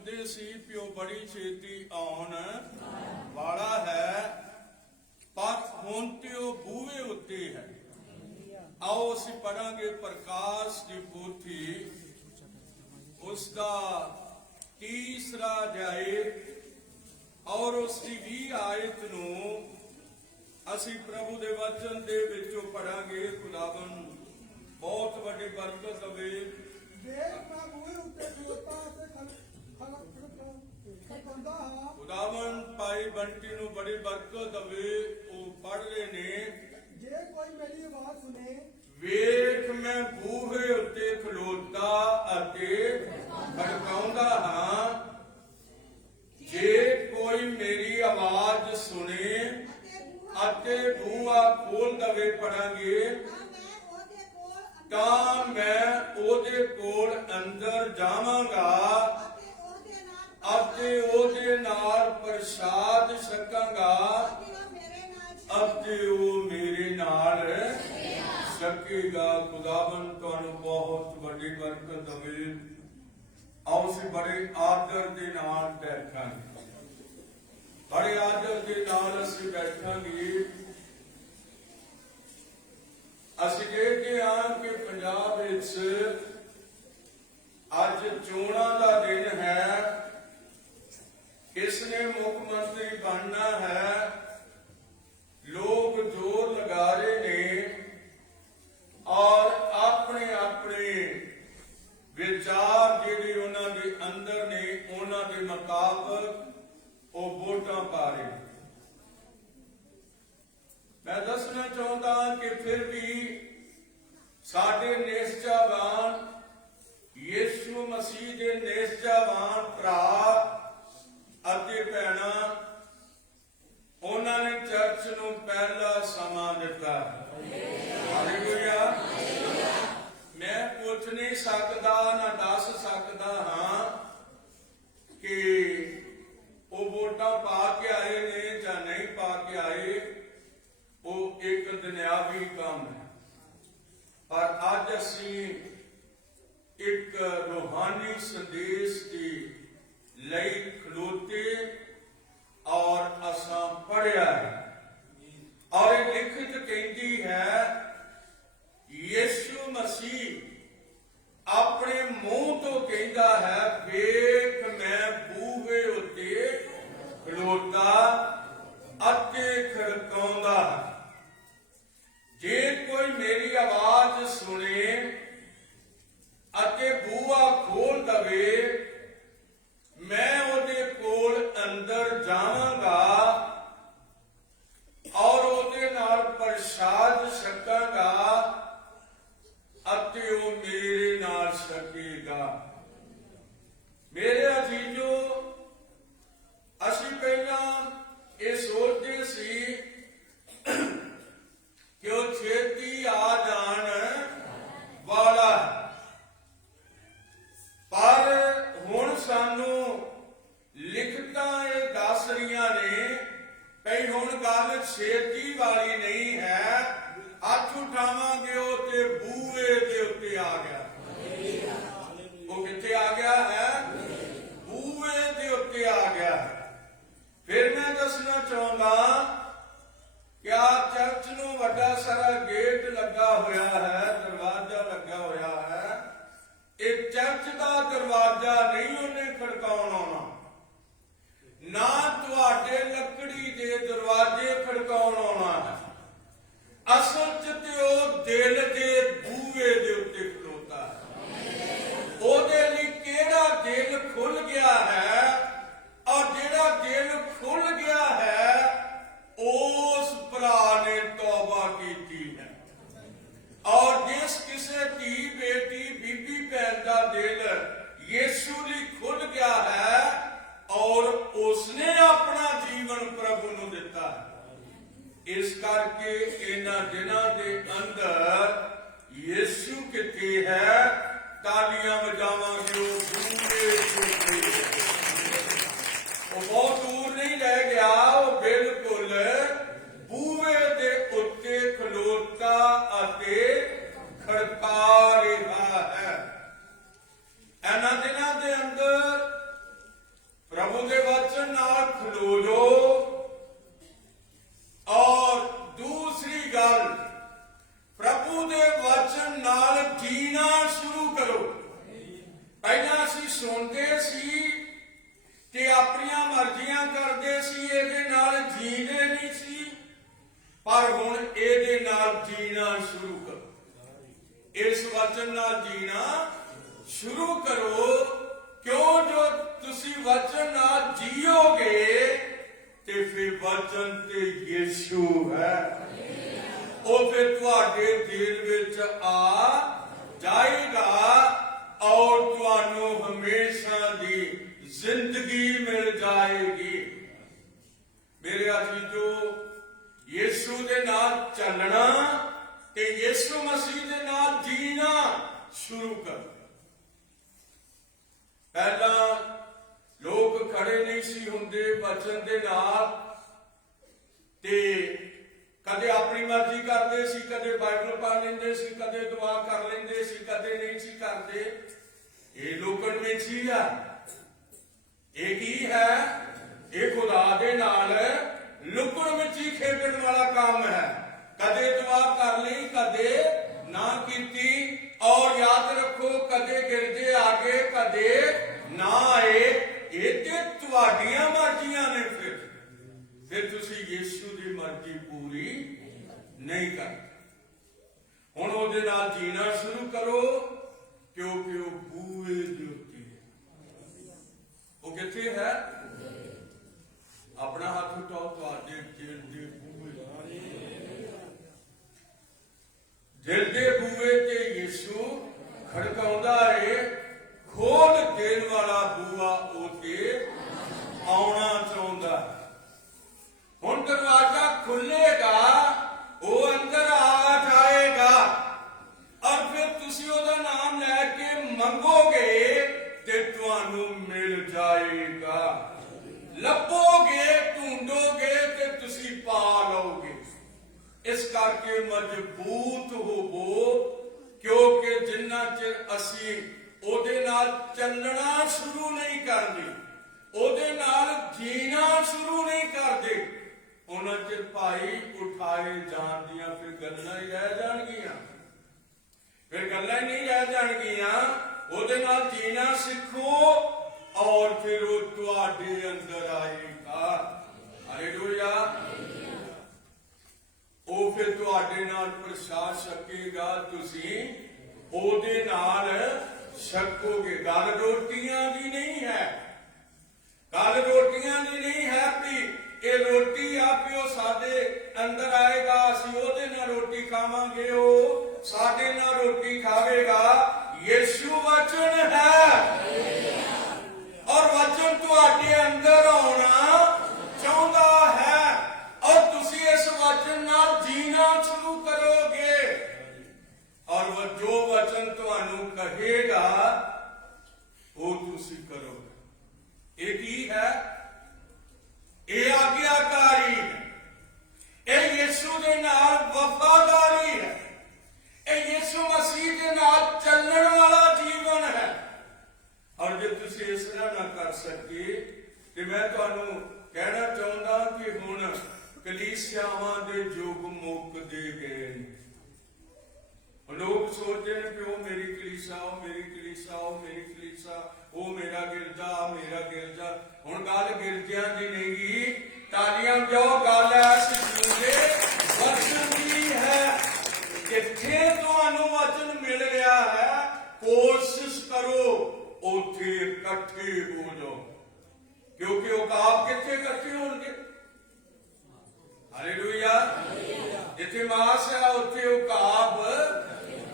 ਸੋਚਦੇ ਸੀ ਕਿ ਉਹ ਬੜੀ ਛੇਤੀ ਆਉਣ ਵਾਲਾ ਹੈ, ਪਰ ਹੁਣ ਤੇ ਉਹ ਬੂਹੇ ਉੱਤੇ ਹੈ। आओ ਅਸੀਂ ਪੜਾਂਗੇ ਪ੍ਰਕਾਸ਼ ਦੀ ਪੋਥੀ, ਉਸ ਦਾ 30 ਅਧਿਆਇ ਔਰ ਉਸ ਦੀ 20 ਆਇਤ ਨੂੰ ਅਸੀਂ ਪ੍ਰਭੂ ਦੇ ਵਚਨ ਦੇ ਵਿੱਚੋਂ ਪੜਾਂਗੇ। ਖੁਦਾਵੰਦ ਬਹੁਤ ਵੱਡੀ ਬਰਕਤ ਦੇਵੇ। ਖੁਦਾਵੰਦ ਭਾਈ ਬੰਟੀ ਨੂੰ ਬੜੀ ਬਰਕਤ ਦੇਵੇ। ਉਹ ਪੜ ਰਹੇ ਨੇ, ਜੇ ਕੋਈ ਮੇਰੀ ਆਵਾਜ਼ ਸੁਣੇ, ਵੇਖ ਮੈਂ ਬੂਹੇ ਉੱਤੇ ਖਲੋਤਾ ਅਤੇ ਖੜਕਾਉਂਦਾ ਹਾਂ। ਜੇ ਕੋਈ ਮੇਰੀ ਆਵਾਜ਼ ਸੁਣੇ ਅਤੇ ਬੂਹਾ ਖੋਲ ਦਵੇ, ਪੜਾਂਗੇ, ਤਾਂ ਮੈਂ ਉਹਦੇ ਕੋਲ ਅੰਦਰ ਜਾਵਾਂਗਾ ਅਤੇ ਉਹਦੇ ਨਾਲ ਪ੍ਰਸਾਦ ਛਕਾਂਗਾ ਅਤੇ ਉਹ ਮੇਰੇ ਨਾਲ ਛਕੇਗਾ। ਖੁਦਾਵੰਦ ਤੁਹਾਨੂੰ ਬਹੁਤ ਵੱਡੀ ਬਰਕਤ ਦੇਵੇ। ਆਓ ਅਸੀਂ ਬੜੇ ਆਦਰ ਦੇ ਨਾਲ ਬੈਠਾਂਗੇ, ਬੜੇ ਆਦਰ ਦੇ ਨਾਲ ਅਸੀਂ ਬੈਠਾਂਗੇ। ਅਸੀਂ ਦੇਖਦੇ ਹਾਂ ਕਿ ਪੰਜਾਬ ਵਿੱਚ ਅੱਜ ਚੋਣਾਂ ਦਾ ਦਿਨ ਹੈ। ਕਿਸ ਨੇ ਮੁੱਖ ਮੰਤਰੀ ਬਣਨਾ ਹੈ, ਲੋਕ ਜ਼ੋਰ ਲਗਾ ਰਹੇ ਨੇ ਔਰ ਆਪਣੇ ਆਪਣੇ ਵਿਚਾਰ ਜਿਹੜੇ ਉਹਨਾਂ ਦੇ ਅੰਦਰ ਨੇ ਉਹਨਾਂ ਦੇ ਮੁਤਾਬਕ ਉਹ ਵੋਟਾਂ ਪਾ ਰਹੇ। ਮੈਂ ਦੱਸਣਾ ਚਾਹੁੰਦਾ ਕਿ ਫਿਰ ਵੀ ਸਾਡੇ ਨਿਸ਼ਚਾਵਾਨ ਯਿਸੂ ਮਸੀਹ ਦੇ ਨਿਸ਼ਚਾਵਾਨ ਭਰਾ ਅਤੇ ਭੈਣਾਂ, ਉਹਨਾਂ ਨੇ ਚਰਚ ਨੂੰ ਪਹਿਲਾ ਸਮਾਂ ਦਿੱਤਾ। ਹਾਲੇਲੂਇਆ। ਮੈਂ ਪੁੱਛ ਨਹੀਂ ਸਕਦਾ, ਨਾ ਦੱਸ ਸਕਦਾ ਹਾਂ ਕਿ ਉਹ ਵੋਟਾਂ ਪਾ ਕੇ ਆਏ ਨੇ ਜਾਂ ਨਹੀਂ ਪਾ ਕੇ ਆਏ। ਉਹ ਇੱਕ ਦੁਨਿਆਵੀ ਕੰਮ ਹੈ, ਪਰ ਅੱਜ ਅਸੀਂ ਇੱਕ ਰੂਹਾਨੀ ਸੰਦੇਸ਼ ਦੀ ਲਈ ਖਲੋਤੇ ਔਰ ਅਸਾਂ ਪੜਿਆ ਹੈ ਔਰ ਇਹ ਲਿਖਤ ਕਹਿੰਦੀ ਹੈ, ਯਿਸੂ ਮਸੀਹ ਆਪਣੇ ਮੂੰਹ ਤੋਂ ਕਹਿੰਦਾ ਹੈ, ਵੇਖ ਮੈਂ ਬੂਹੇ ਉੱਤੇ ਖਲੋਤਾ ਅਤੇ ਖੜਕਾਉਂਦਾ। ਜੇ ਕੋਈ ਮੇਰੀ ਆਵਾਜ਼ ਸੁਣੇ ਅਤੇ ਬੂਹਾ ਖੋਲ ਦਵੇ, ਮੈਂ ਉਹਦੇ ਕੋਲ ਅੰਦਰ ਜਾਵਾਂਗਾ ਔਰ ਉਹਦੇ ਨਾਲ ਪ੍ਰਸਾਦ ਛਕਾਂਗਾ ਅਤੇ ਉਹ ਮੇਰੇ ਨਾਲ ਛਕੇਗਾ। ਮੇਰੇ ਅਜ਼ੀਜ਼ੋ, ਅਸੀਂ ਪਹਿਲਾਂ ਇਹ ਸੋਚਦੇ ਸੀ ਕਿ ਉਹ ਛੇਤੀ ਆ ਜਾਣ ਵਾਲਾ, ਪਰ ਹੁਣ ਸਾਨੂੰ ਲਿਖਤਾਂ ਇਹ ਦੱਸ ਰਹੀਆਂ ਨੇ ਭਈ ਹੁਣ ਗੱਲ ਛੇਤੀ ਵਾਲੀ ਨਹੀਂ ਹੈ। ਹੱਥ ਉਠਾਵਾਂਗੇ ਉਹ ਤੇ ਬੂਹੇ ਦੇ ਉੱਤੇ ਆ ਗਿਆ। ਉਹ ਕਿੱਥੇ ਆ ਗਿਆ ਹੈ? ਬੂਹੇ ਦੇ ਉੱਤੇ ਆ ਗਿਆ। ਫਿਰ ਮੈਂ ਦੱਸਣਾ ਚਾਹੁੰਦਾ ਕਿ ਆ ਚਰਚ ਨੂੰ ਵੱਡਾ ਸਾਰਾ ਗੇਟ ਲੱਗਾ ਹੋਇਆ ਹੈ, ਦਰਵਾਜ਼ਾ ਲੱਗਾ ਹੋਇਆ ਹੈ। ਇਹ ਚਰਚ ਦਾ ਦਰਵਾਜ਼ਾ ਨਹੀਂ ਉਹਨੇ ਖੜਕਾਉਣ ਆਉਣਾ, ਨਾ ਤੁਹਾਡੇ ਲੱਕੜੀ ਦੇ ਦਰਵਾਜ਼ੇ ਖੜਕਾਉਣ ਆਉਣਾ ਹੈ। ਅਸਲ ਚ ਤੇ ਉਹ ਦਿਲ ਦੇ ਬੂਹੇ ਦੇ ਉੱਤੇ ਖਲੋਤਾ ਹੈ। ਉਹਦੇ ਲਈ ਕਿਹੜਾ ਦਿਲ ਖੁੱਲ ਗਿਆ ਹੈ, ਔਰ ਜਿਹੜਾ ਦਿਲ ਖੁੱਲ ਗਿਆ ਹੈ ਉਸ ਭਰਾ ਨੇ ਤੌਬਾ ਕੀਤੀ ਹੈ। ਔਰ ਜਿਸ ਕਿਸੇ ਧੀ ਬੇਟੀ ਬੀਬੀ ਭੈਣ ਦਾ ਦਿਲ ਯਿਸੂ ਲਈ ਖੁੱਲ ਗਿਆ ਹੈ ਔਰ ਉਸਨੇ ਆਪਣਾ ਜੀਵਨ ਪ੍ਰਭੂ ਨੂੰ ਦਿੱਤਾ ਹੈ। ਇਸ ਕਰਕੇ ਇਹਨਾਂ ਦਿਨਾਂ ਦੇ ਅੰਦਰ ਯਿਸੂ ਕਿੱਥੇ ਹੈ? ਤਾਲੀਆਂ ਵਜਾਵਾਂਗੇ। ਉਹ ਬਹੁਤ ਦੂਰ ਨਹੀਂ ਰਹਿ ਗਿਆ, ਉਹ ਬਿਲਕੁਲ ਬੂਹੇ ਦੇ ਉੱਤੇ ਖਲੋਤਾ ਅਤੇ ਖੜਕਾ ਰਿਹਾ ਹੈ। ਇਹਨਾਂ ਦਿਨਾਂ ਦੇ ਅੰਦਰ ਪਹਿਲਾਂ ਅਸੀਂ ਸੁਣਦੇ ਸੀ ਤੇ ਆਪਣੀਆਂ ਮਰਜ਼ੀਆਂ ਕਰਦੇ ਸੀ, ਇਹਦੇ ਨਾਲ ਜੀਂਦੇ ਨਹੀਂ ਸੀ, ਪਰ ਹੁਣ ਇਹਦੇ ਨਾਲ ਜੀਣਾ ਸ਼ੁਰੂ ਕਰੋ। ਇਸ ਵਚਨ ਨਾਲ ਜੀਣਾ ਸ਼ੁਰੂ ਕਰੋ, ਕਿਉਂ ਜੋ ਤੁਸੀਂ ਵਚਨ ਨਾਲ ਜੀਓਗੇ ਤੇ ਫਿਰ ਵਚਨ ਤੇ ਯਿਸੂ ਹੈ, ਉਹ ਫਿਰ ਤੁਹਾਡੇ ਦਿਲ ਵਿੱਚ ਆ ਜਾਏਗਾ ਔਰ ਤੁਹਾਨੂੰ ਹਮੇਸ਼ਾ ਦੀ ਜ਼ਿੰਦਗੀ ਮਿਲ ਜਾਏਗੀ। ਮੇਰੇ ਅਜ਼ੀਜ਼ੋ, ਯਿਸੂ ਦੇ ਨਾਲ ਚੱਲਣਾ ਤੇ ਯਿਸੂ ਮਸੀਹ ਦੇ ਨਾਲ ਜੀਣਾ ਸ਼ੁਰੂ ਕਰੋ। ਪਹਿਲਾਂ ਲੋਕ ਖੜੇ ਨਹੀਂ ਸੀ ਹੁੰਦੇ ਵਚਨ ਦੇ ਨਾਲ, ਤੇ ਕਦੇ ਆਪਣੀ ਮਰਜ਼ੀ ਕਰਦੇ ਸੀ, ਕਦੇ ਬਾਈਬਲ ਪੜ੍ਹ ਲੈਂਦੇ ਸੀ, ਕਦੇ ਦੁਆ ਕਰ ਲੈਂਦੇ ਸੀ, ਕਦੇ ਨਹੀਂ ਸੀ ਕਰਦੇ। ਇਹ ਲੋਕਣ ਵਿੱਚ ਹੀ ਆ। ਇਹ ਕੀ ਹੈ? ਇਹ ਖੁਦਾ ਦੇ ਨਾਲ ਲੁਕਣ ਵਿੱਚ ਹੀ ਖੇਡਣ ਵਾਲਾ ਕੰਮ ਹੈ। ਕਦੇ ਦੁਆ ਕਰ ਲਈ, ਕਦੇ ਨਾ ਕੀਤੀ, ਔਰ ਯਾਦ ਰੱਖੋ ਕਦੇ ਗਿਰਦੇ ਆਗੇ, ਕਦੇ ਨਾ ਆਏ। ਇਹ ਤੇ ਤੁਹਾਡੀਆਂ ਮਰਜ਼ੀਆਂ ਨੇ। ਫਿਰ ਤੁਸੀਂ ਯਿਸੂ ਦੀ ਮਰਜ਼ੀ ਪੂਰੀ ਨਹੀਂ ਕਰਦੇ। ਹੁਣ ਉਹਦੇ ਨਾਲ ਜੀਣਾ ਸ਼ੁਰੂ ਕਰੋ, ਕਿਉਂਕਿ ਉਹ ਬੂਹੇ ਦੇ ਉੱਤੇ ਹੈ। ਉਹ ਕਿੱਥੇ ਹੈ? ਆਪਣਾ ਹੱਥ ਉਠਾਓ, ਤੁਹਾਡੇ ਦਿਲ ਦੇ ਬੂਹੇ, ਦਿਲ ਦੇ ਬੂਹੇ ਤੇ ਯਿਸੂ ਖੜਕਾਉਂਦਾ ਏ। ਖੋਲ ਦੇਣ ਵਾਲਾ ਬੂਹਾ ਉੱਤੇ ਆਉਣਾ ਚਾਹੁੰਦਾ। ਹੁਣ ਦਰਵਾਜ਼ਾ ਖੁੱਲੇਗਾ, ਉਹ ਅੰਦਰ ਆ ਜਾਏਗਾ, ਔਰ ਫਿਰ ਤੁਸੀਂ ਉਹਦਾ ਨਾਮ ਲੈ ਕੇ ਮੰਗੋਗੇ ਤੇ ਤੁਹਾਨੂੰ ਮਿਲ ਜਾਏਗਾ। ਲੱਭੋਗੇ, ਢੂੰਡੋਗੇ ਤੇ ਤੁਸੀਂ ਪਾ ਲਓਗੇ। ਇਸ ਕਰਕੇ ਮਜ਼ਬੂਤ ਹੋਵੋ, ਕਿਉਂਕਿ ਜਿੰਨਾ ਚਿਰ ਅਸੀਂ ਉਹਦੇ ਨਾਲ ਚੱਲਣਾ ਸ਼ੁਰੂ ਨਹੀਂ ਕਰਦੇ, ਉਹਦੇ ਨਾਲ ਜੀਣਾ ਸ਼ੁਰੂ ਨਹੀਂ ਕਰਦੇ, ਉਹਨਾਂ ਚਿਰ ਭਾਈ ਉਠਾਏ ਜਾਣ ਦੀਆਂ ਫਿਰ ਗੱਲਾਂ ਹੀ ਰਹਿ ਜਾਣਗੀਆਂ। ਫਿਰ ਗੱਲਾਂ ਹੀ ਨਹੀਂ ਰਹਿ ਜਾਣਗੀਆਂ। ਉਹਦੇ ਨਾਲ ਜੀਣਾ ਸਿੱਖੋ ਔਰ ਫਿਰ ਉਹ ਤੁਹਾਡੇ ਅੰਦਰ ਆਏਗਾ। ਹਾਲੇਲੂਇਆ। ਉਹ ਫਿਰ ਤੁਹਾਡੇ ਨਾਲ ਪ੍ਰਸ਼ਾਦ ਛਕੇਗਾ, ਤੁਸੀਂ ਉਹਦੇ ਨਾਲ ਛਕੋਗੇ। ਗੱਲ ਰੋਟੀਆਂ ਦੀ ਨਹੀਂ ਹੈ, ਗੱਲ ਰੋਟੀਆਂ ਦੀ ਨਹੀਂ ਹੈ ਵੀ ਇਹ ਰੋਟੀ ਆ ਪਿਓ ਸਾਡੇ ਅੰਦਰ ਆਏਗਾ, ਅਸੀਂ ਉਹਦੇ ਨਾਲ ਰੋਟੀ ਖਾਵਾਂਗੇ, ਉਹ ਸਾਡੇ ਨਾਲ ਰੋਟੀ ਖਾਵੇਗਾ। ਯਿਸੂ ਵਚਨ ਹੈ, ਔਰ ਵਚਨ ਤੁਹਾਡੇ ਅੰਦਰ ਆਉਣਾ ਚਾਹੁੰਦਾ ਹੈ, ਔਰ ਤੁਸੀਂ ਇਸ ਵਚਨ ਨਾਲ ਜੀਣਾ ਸ਼ੁਰੂ ਕਰੋਗੇ, ਔਰ ਜੋ ਵਚਨ ਤੁਹਾਨੂੰ ਕਹੇਗਾ ਉਹ ਤੁਸੀਂ ਕਰੋਗੇ। ਇਹ ਕੀ ਹੈ? ਇਹ ਆਗਿਆਕਾਰੀ ਹੈ, ਇਹ ਯਿਸੂ ਦੇ ਨਾਲ ਵਫਾਦਾਰੀ ਹੈ, ਇਹ ਯਿਸੂ ਮਸੀਹ ਦੇ ਨਾਲ ਚੱਲਣ ਵਾਲਾ ਜੀਵਨ ਹੈ। ਔਰ ਜੇ ਤੁਸੀਂ ਇਸ ਤਰ੍ਹਾਂ ਨਾ ਕਰ ਸਕੇ ਤੇ ਮੈਂ ਤੁਹਾਨੂੰ ਕਹਿਣਾ ਚਾਹੁੰਦਾ ਕਿ ਹੁਣ ਕਲੀਸਿਆਵਾਂ ਦੇ ਯੁੱਗ ਮੁੱਕਦੇ ਗਏ ਨੇ। ਲੋਕ ਸੋਚਦੇ ਨੇ ਕਿ ਉਹ ਮੇਰੀ ਕਲੀਸਾ, ਉਹ ਮੇਰੀ ਕਲੀਸਾ, ਉਹ ਮੇਰੀ ਕਲੀਸਾ, ਉਹ ਮੇਰਾ ਗਿਰਜਾ, ਮੇਰਾ ਗਿਰਜਾ। ਹੁਣ ਗੱਲ ਗਿਰਜਿਆਂ ਦੀ ਨਹੀਂ ਗੀ, ਤਾਲੀਆਂ ਵਜਾਓ, ਗੱਲ ਐਸ ਜੀਉਂਦੇ ਵਚਨ ਦੀ ਹੈ। ਜਿੱਥੇ ਤੁਹਾਨੂੰ ਵਚਨ ਮਿਲ ਰਿਹਾ ਹੈ, ਕੋਸ਼ਿਸ਼ ਕਰੋ ਉੱਥੇ ਇਕੱਠੇ ਹੋ ਜਾਓ, ਕਿਉਂਕਿ ਔਕਾਬ ਕਿੱਥੇ ਇਕੱਠੇ ਹੋਣਗੇ? ਹਾਲੇਲੂਇਆ। ਜਿੱਥੇ ਮਾਸ ਹੈ ਉੱਥੇ ਔਕਾਬ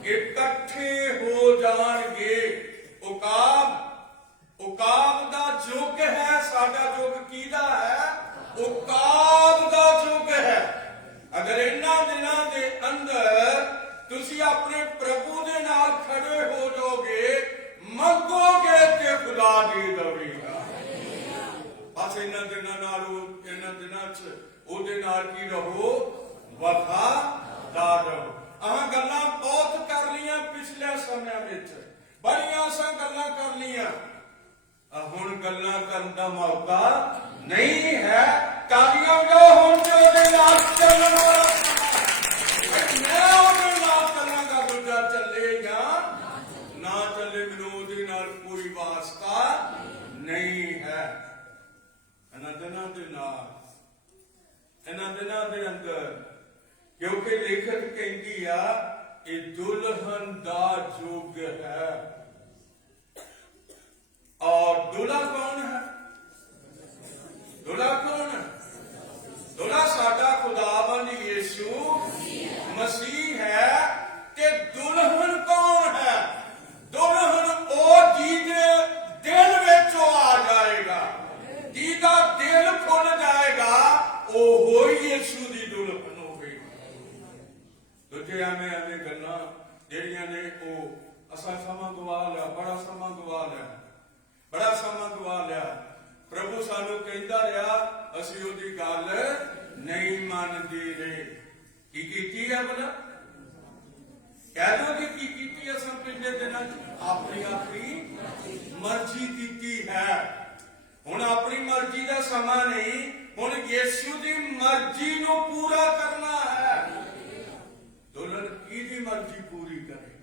ਇਕੱਠੇ ਹੋ ਜਾਣਗੇ। ਔਕਾਬ ਦਾ ਯੁੱਗ ਹੈ ਸਾਡਾ। ਯੁੱਗ ਕਿਹਦਾ ਹੈ? ਔਕਾਬ ਦਾ ਯੁੱਗ ਹੈ। ਅਗਰ ਇਹਨਾਂ ਦਿਨਾਂ ਦੇ ਅੰਦਰ ਤੁਸੀਂ ਆਪਣੇ ਪ੍ਰਭੂ ਦੇ ਨਾਲ ਖੜੇ ਹੋ ਜਾਓਗੇ, ਮੰਗੋਗੇ ਤੇ ਖੁਦਾ ਦੇ ਦੇਵੇਗਾ। ਬਸ ਇਹਨਾਂ ਦਿਨਾਂ ਨਾਲ, ਇਹਨਾਂ ਦਿਨਾਂ 'ਚ ਉਹਦੇ ਨਾਲ ਕੀ ਰਹੋ? ਵਫਾਦਾਰ ਰਹੋ। ਆਹ ਗੱਲਾਂ ਬਹੁਤ ਕਰ ਲਈਆਂ ਪਿਛਲੇ ਸਮਿਆਂ ਵਿੱਚ, ਬੜੀਆਂ ਸਾਂ ਗੱਲਾਂ ਕਰ ਲਈਆਂ। ਹੁਣ ਗੱਲਾਂ ਕਰਨ ਦਾ ਮੌਕਾ ਨਹੀਂ ਹੈ। ਤਾਲੀਆਂ ਵਜਾਓ ਹੁਣ ਤੇ ਉਹਦੇ ਨਾਲ ਚੱਲਣ ਵਾਲਾ। ਮੈਂ ਉਹਦੇ ਨਾਲ ਚੱਲਾਂਗਾ, ਦੂਜਾ ਚੱਲੇ ਜਾਂ ਨਾ ਚੱਲੇ, ਮੈਨੂੰ ਉਹਦੇ ਨਾਲ ਕੋਈ ਵਾਸਤਾ ਨਹੀਂ ਹੈ। ਇਹਨਾਂ ਦਿਨਾਂ ਦੇ ਨਾਲ, ਇਹਨਾਂ ਦਿਨਾਂ ਦੇ ਅੰਦਰ, ਕਿਉਂਕਿ ਲੇਖਕ ਕਹਿੰਦੀ ਆ ਇਹ ਦੁਲਹਨ ਦਾ ਯੁੱਗ ਹੈ। और दूल्हा कौन है? दूल्हा कौन है? दूल्हा साडा खुदावंद यीशु मसीह है। ते दुल्हन कौन है? दुल्हन ओ जिहदे दिल विचों आ जाएगा, जिहदा दिल खुल जाएगा, ओ होई यीशु दी दुल्हन होवेगी। दूजे एवें गल्लां ਜਿਹੜੀਆਂ ਨੇ ਉਹ ਅਸਾਂ ਸਮਾਂ ਗਵਾ ਲਿਆ, ਬੜਾ ਸਮਾਂ ਗਵਾ ਲਿਆ, ਬੜਾ ਸਮਾਂ ਗਵਾ ਲਿਆ। ਪ੍ਰਭੂ ਸਾਨੂੰ ਕਹਿੰਦਾ ਰਿਹਾ, ਅਸੀਂ ਉਹਦੀ ਗੱਲ ਨਹੀਂ ਮੰਨਦੇ ਰਹੇ। ਕੀ ਕੀਤੀ ਹੈ ਭਲਾ? ਕਹਿ ਦੋ ਕਿ ਕੀ ਕੀਤੀ ਅਸਾਂ ਪਿਛਲੇ ਦਿਨਾਂ ਚ? ਆਪਣੀ ਮਰਜ਼ੀ ਕੀਤੀ ਹੈ। ਹੁਣ ਆਪਣੀ ਮਰਜ਼ੀ ਦਾ ਸਮਾਂ ਨਹੀਂ, ਹੁਣ ਯੀਸ਼ੂ ਦੀ ਮਰਜ਼ੀ ਨੂੰ ਪੂਰਾ ਕਰਨਾ ਹੈ। ਦੁਲਹਨ ਕਿਹਦੀ ਮਰਜ਼ੀ ਪੂਰੀ ਕਰੇ?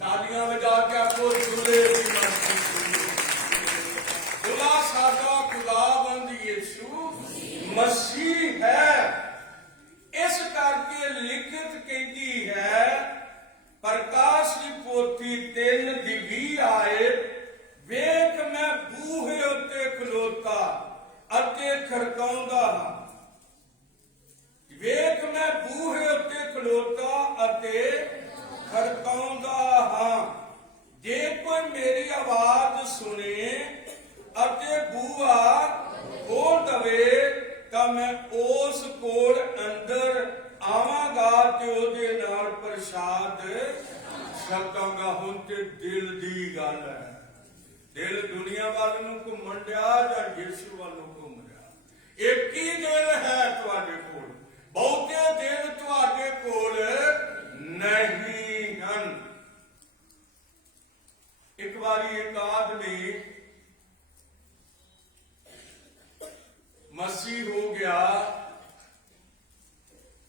ਤਾਲੀਆਂ ਵਜਾ ਕੇ ਆਪੋ ਦੁਲੇ ਦੀ ਮਰਜ਼ੀ ਪੂਰੀ। ਦੁਲਾ ਸਾਡਾ ਖੁਦਾਵੰਦ ਯੀਸ਼ੂ ਮਸੀਹ ਹੈ। ਇਸ ਕਰਕੇ ਲਿਖਤ ਕਹਿੰਦੀ ਹੈ, ਪ੍ਰਕਾਸ਼ ਦੀ ਪੋਥੀ 3 ਦੀ 20 ਆਏ, ਵੇਖ ਮੈਂ ਬੂਹੇ ਉੱਤੇ ਖਲੋਤਾ ਅਤੇ ਖੜਕਾਉਂਦਾ ਹਾਂ। ਵੇਖ ਮੈਂ ਬੂਹੇ ਉੱਤੇ ਖਲੋਤਾ ਅਤੇ ਖੜਕਾਉਂਦਾ ਹਾਂ। ਜੇ ਕੋਈ ਮੇਰੀ ਆਵਾਜ਼ ਸੁਣੇ ਅਤੇ ਬੂਹਾ ਖੋਲ ਦਵੇ ਤਾਂ ਮੈਂ ਉਸ ਕੋਲ ਅੰਦਰ ਆਵਾਂਗਾ ਤੇ ਉਹਦੇ ਨਾਲ ਪ੍ਰਸ਼ਾਦ ਛਕਾਂਗਾ। ਹੁਣ ਤੇ ਦਿਲ ਦੀ ਗੱਲ ਹੈ। ਦਿਲ ਦੁਨੀਆ ਵੱਲ ਨੂੰ ਘੁੰਮਣ ਡਿਆ ਜਾਂ ਯਿਸੂ ਵੱਲ ਨੂੰ ਘੁੰਮ ਰਿਹਾ? ਇੱਕ ਹੀ ਦਿਲ ਹੈ ਤੁਹਾਡੇ ਕੋਲ, ਬਹੁਤੇ ਦਿਲ ਤੁਹਾਡੇ ਕੋਲ ਨਹੀਂ ਹਨ। ਇੱਕ ਵਾਰੀ ਇੱਕ ਆਦਮੀ मसीह हो गया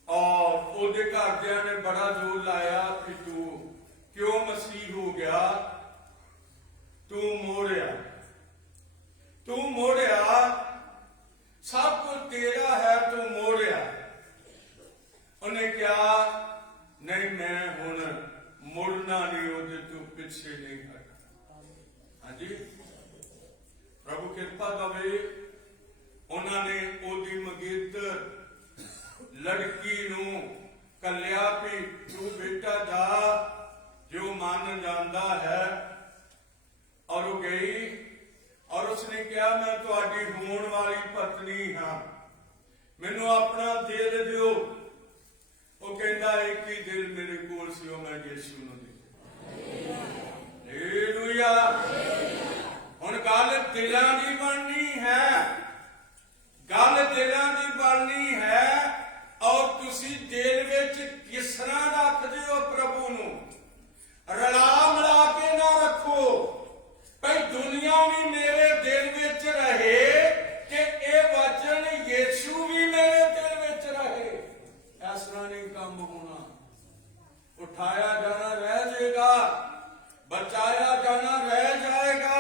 और ਉਹਦੇ ਘਰਦਿਆਂ ਨੇ ਬੜਾ ਜ਼ੋਰ ਲਾਇਆ ਕਿ ਤੂੰ ਕਿਉਂ ਮਸੀਹ ਹੋ ਗਿਆ? ਤੂੰ ਮੋੜਿਆ, ਸਭ ਕੁਝ ਤੇਰਾ ਹੈ, ਤੂੰ ਮੋੜਿਆ। ਉਹਨੇ ਕਿਹਾ ਨਹੀਂ, ਮੈਂ ਹੁਣ ਮੁੜਨਾ ਨਹੀਂ, ਉਹਦੇ ਤੋਂ ਪਿੱਛੇ ਨਹੀਂ ਹਟਣਾ। ਹਾਂਜੀ, ਪ੍ਰਭੂ ਕਿਰਪਾ ਕਰੇ। ਉਹਨਾਂ ਨੇ ਉਹਦੀ ਮੰਗੇਤਰ ਲੜਕੀ ਨੂੰ ਕੱਲਿਆ ਵੀ ਤੂੰ ਬੇਟਾ ਜਾ, ਜੋ ਮੰਨ ਜਾਂਦਾ ਹੈ। ਔਰ ਉਹ ਗਈ ਔਰ ਉਸਨੇ ਕਿਹਾ ਮੈਂ ਤੁਹਾਡੀ ਹੋਣ ਵਾਲੀ ਪਤਨੀ ਹਾਂ, ਮੈਨੂੰ ਆਪਣਾ ਦਿਲ ਦਿਓ। ਉਹ ਕਹਿੰਦਾ ਇੱਕ ਹੀ ਦਿਲ ਮੇਰੇ ਕੋਲ ਸੀ, ਉਹ ਮੈਂ ਯਿਸੂ ਨੂੰ ਦਿੱਤਾ। ਹਾਲੇਲੂਇਆ। ਹੁਣ ਗੱਲ ਦਿਲਾਂ ਦੀ ਬਣਨੀ ਹੈ, ਗੱਲ ਦਿਲਾਂ ਦੀ ਬਣਨੀ ਹੈ। ਔਰ ਤੁਸੀਂ ਦਿਲ ਵਿੱਚ ਕਿਸ ਤਰ੍ਹਾਂ ਰੱਖਦੇ ਹੋ ਪ੍ਰਭੂ ਨੂੰ? ਰਲਾ ਮਿਲਾ ਕੇ ਨਾ ਰੱਖੋ ਭਈ ਦੁਨੀਆ ਵੀ ਮੇਰੇ ਦਿਲ ਵਿੱਚ ਰਹੇ ਤੇ ਇਹ ਵਚਨ ਯਿਸੂ ਵੀ ਮੇਰੇ ਦਿਲ ਵਿੱਚ ਰਹੇ। ਇਸ ਤਰ੍ਹਾਂ ਨਹੀਂ ਕੰਮ ਹੋਣਾ। ਉਠਾਇਆ ਜਾਣਾ ਰਹਿ ਜਾਏਗਾ, ਬਚਾਇਆ ਜਾਣਾ ਰਹਿ ਜਾਏਗਾ।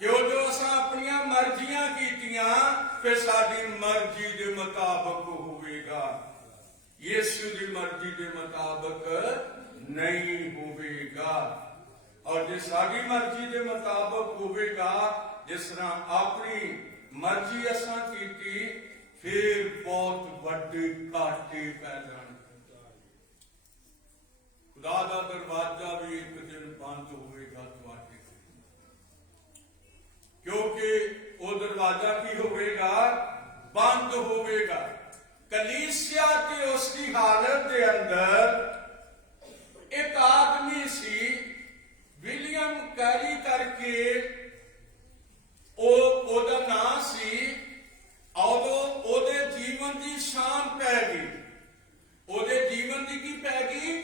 ਕਿਉਂ ਜੋ ਅਸਾਂ ਆਪਣੀਆਂ ਮਰਜ਼ੀਆਂ ਕੀਤੀਆਂ, ਫਿਰ ਸਾਡੀ ਮਰਜ਼ੀ ਦੇ ਮੁਤਾਬਕ ਹੋਵੇਗਾ, ਯਿਸੂ ਦੀ ਮਰਜ਼ੀ ਦੇ ਮੁਤਾਬਕ ਨਹੀਂ ਹੋਵੇਗਾ। ਔਰ ਜੇ ਸਾਡੀ ਮਰਜ਼ੀ ਦੇ ਮੁਤਾਬਕ ਹੋਵੇਗਾ, ਜਿਸ ਤਰ੍ਹਾਂ ਆਪਣੀ ਮਰਜ਼ੀ ਅਸਾਂ ਕੀਤੀ, ਫਿਰ ਬਹੁਤ ਵੱਡੇ ਘਾਟੇ ਪੈ ਜਾਣਗੇ। ਖੁਦਾ ਦਾ ਦਰਵਾਜ਼ਾ ਵੀ ਇੱਕ ਦਿਨ ਬੰਦ ਹੋਵੇਗਾ ਤੁਹਾਡੇ, ਕਿਉਂਕਿ ਉਹ ਦਰਵਾਜ਼ਾ ਕੀ ਹੋਵੇਗਾ? ਬੰਦ ਹੋਵੇਗਾ। ਕਲੀਸਿਆ ਤੇ ਉਸ ਦੀ ਹਾਲਤ ਦੇ ਅੰਦਰ ਇੱਕ ਆਦਮੀ ਸੀ, ਵਿਲੀਅਮ ਕੈਰੀ ਕਰਕੇ ਉਹਦਾ ਨਾਂ ਸੀ। ਉਦੋਂ ਉਹਦੇ ਜੀਵਨ ਦੀ ਸ਼ਾਮ ਪੈ ਗਈ। ਉਹਦੇ ਜੀਵਨ ਦੀ ਕੀ ਪੈ ਗਈ?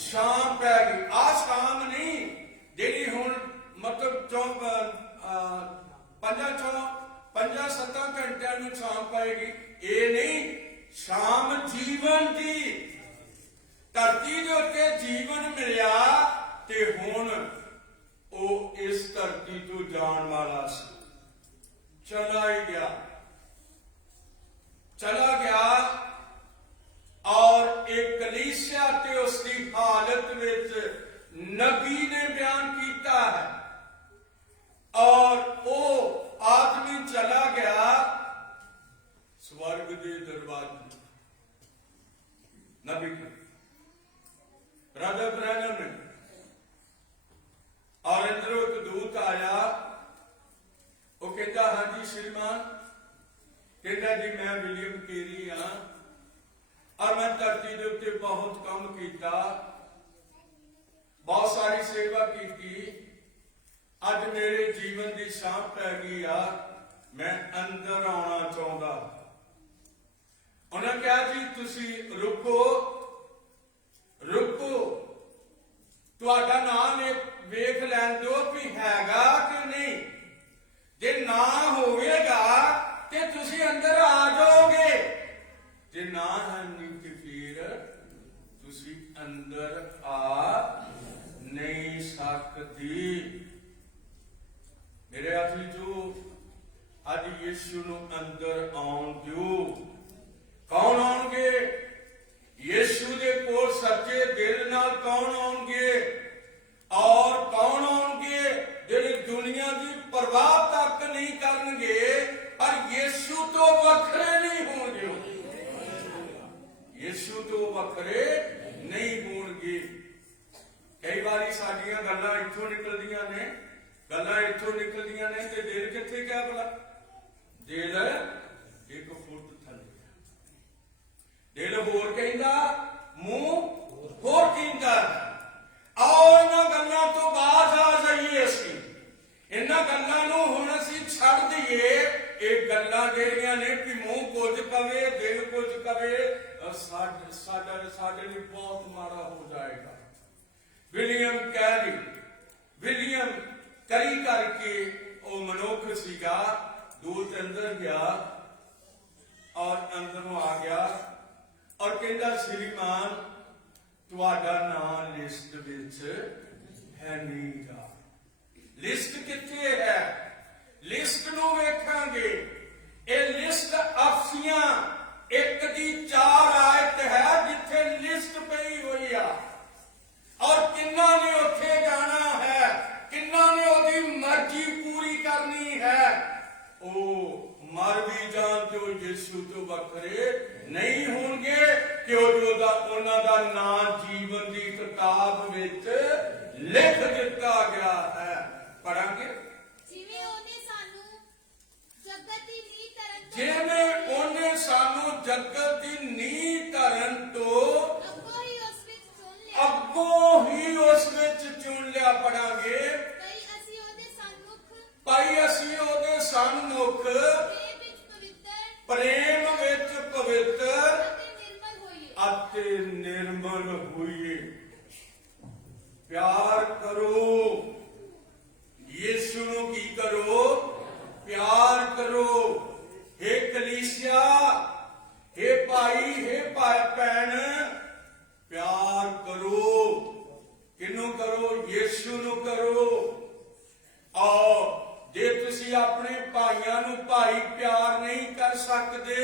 ਸ਼ਾਮ ਪੈ ਗਈ। ਆਹ ਸ਼ਾਮ ਨਹੀਂ ਜਿਹੜੀ ਹੁਣ ਮਤਲਬ 5-7 ਘੰਟਿਆਂ ਨੂੰ ਸ਼ਾਮ ਪਏਗੀ, ਇਹ ਨਹੀਂ। ਸ਼ਾਮ ਜੀਵਨ ਦੀ, ਧਰਤੀ ਦੇ ਉੱਤੇ ਜੀਵਨ ਮਿਲਿਆ ਤੇ ਹੁਣ ਉਹ ਇਸ ਧਰਤੀ ਧਰਤੀ ਤੋਂ ਜਾਣ ਵਾਲਾ ਸੀ, ਚਲਾ ਹੀ ਗਿਆ, ਚਲਾ ਗਿਆ। ਔਰ ਇੱਕ ਕਲੀਸਿया ਤੇ ਉਸ ਦੀ ਹਾਲਤ ਵਿੱਚ ਨਬੀ ਨੇ ਬਿਆਨ ਕੀਤਾ ਹੈ, ਔਰ ਉਹ ਆਦਮੀ ਚਲਾ ਗਿਆ स्वर्ग दे दरवाजे। नबी ब्रदर ब्रैनम ने, और अंदरों एक दूत आया, वो कहता हाँ जी श्रीमान, कहता जी मैं विलियम केरी हाँ, और मैं धरती के उत्ते बहुत काम किया, बहुत सारी सेवा की, अज मेरे जीवन की सांप पै गई आ, मैं अंदर आना चाहता। उन्हें कहा जी तुसी रुको रुको, तुहाडा नाम वेख लैन दो भी हैगा कि नहीं, जे ना होवेगा ते तुसी अंदर आ जाओगे, जे ना है नहीं ते फिर तुसी अंदर आ नहीं सकती। मेरे आखिरी जो अज यीशु नूं अंदर आउण दिओ। कौन आउणगे? यीशु दे कोल सच्चे दिल नाल कौन आउणगे, और कौन आउणगे जिहड़े दुनिया की परवाह तक नहीं करनगे पर यीशु तो वखरे नहीं होणगे, यीशु तो वखरे नहीं होणगे। कई बारी साडियां गल्लां इत्थों निकलदियां ने, गल्लां इत्थों निकलदियां ने ते दिल कित्थे गया भला? दिल एक फुट दिल होर कहंदा, मुंह होर कहंदा। आओ इन्हां गल्लां तो बाज आ जाइए, असीं इन्हां गल्लां नूं हुण असीं छड्ड दईए। ਇਹ ਗੱਲਾਂ ਜਿਹੜੀਆਂ ਨੇ ਕਿ ਮੂੰਹ ਕੁਝ ਕਵੇ ਦਿਲ ਕੁਝ ਕਵੇ, ਸਾਡੇ ਲਈ ਬਹੁਤ ਮਾੜਾ ਹੋ ਜਾਏਗਾ। ਵਿਲੀਅਮ ਕਰੀ ਕਰਕੇ ਉਹ ਮਨੁੱਖ ਸੀਗਾ, ਦੂਤ ਅੰਦਰ ਗਿਆ ਔਰ ਅੰਦਰੋਂ ਆ ਗਿਆ और कहता श्रीमान तुहाडा नाम लिस्ट विच है नहीं गा। लिस्ट किथे है? लिस्ट नूं वेखांगे। ये लिस्ट अफसियां एक दी 4 आयत है जिथे लिस्ट पई हुई आ, और किन्ना ने उत्थे जाना है, किन्ना ने ओदी मर्जी पूरी करनी है। ओ मर भी जान तो यीशु तो वखरे नहीं होंगे, क्योंकि उन्हां दा नाम जीवन की किताब विच लिख दिता गया है। पढ़ांगे जिवें ओने सानू जगत दी नींह धरन तो, जिवें ओने सानू जगत दी नींह धरन तो अगों ही उस विच चुन लिया। पढ़ांगे भाई असीं ओदे सन्मुख प्रेम विच पवित्र अते निर्मल होइए। प्यार करो, यीशु नूं की करो? प्यार करो। हे कलीसिया, हे भाई, हे भैन, प्यार करो। किनू करो? यीशु नूं करो। और जे तुसी अपने भाइयों नूं भाई प्यार नहीं कर सकते,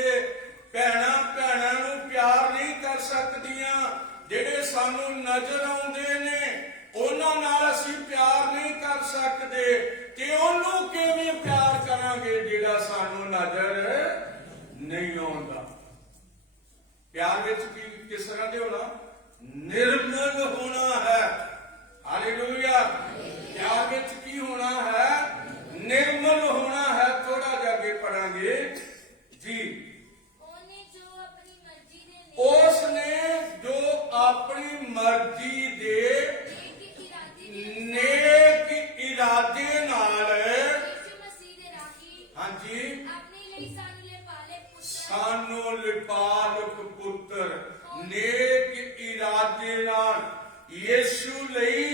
भैणां भैणां नूं प्यार नहीं कर सकदियां, जिहड़े सानू नजर आउंदे ने उन्हां नाल असीं प्यार नहीं कर सकते, ते ओनू किवें प्यार करांगे जिहड़ा सानू नजर नहीं आउंदा? प्यार विच किस तरह दे होना? निर्मल होना है। हालेलुया। प्यार विच की होना है? निर्मल होना है। थोड़ा जाके पढ़ांगे जी। उसने जो अपनी मर्जी दे नेक इरादे नाल, हाँ जी, सानू लिपालक पुत्र नेक इरादे नाल यीशु लई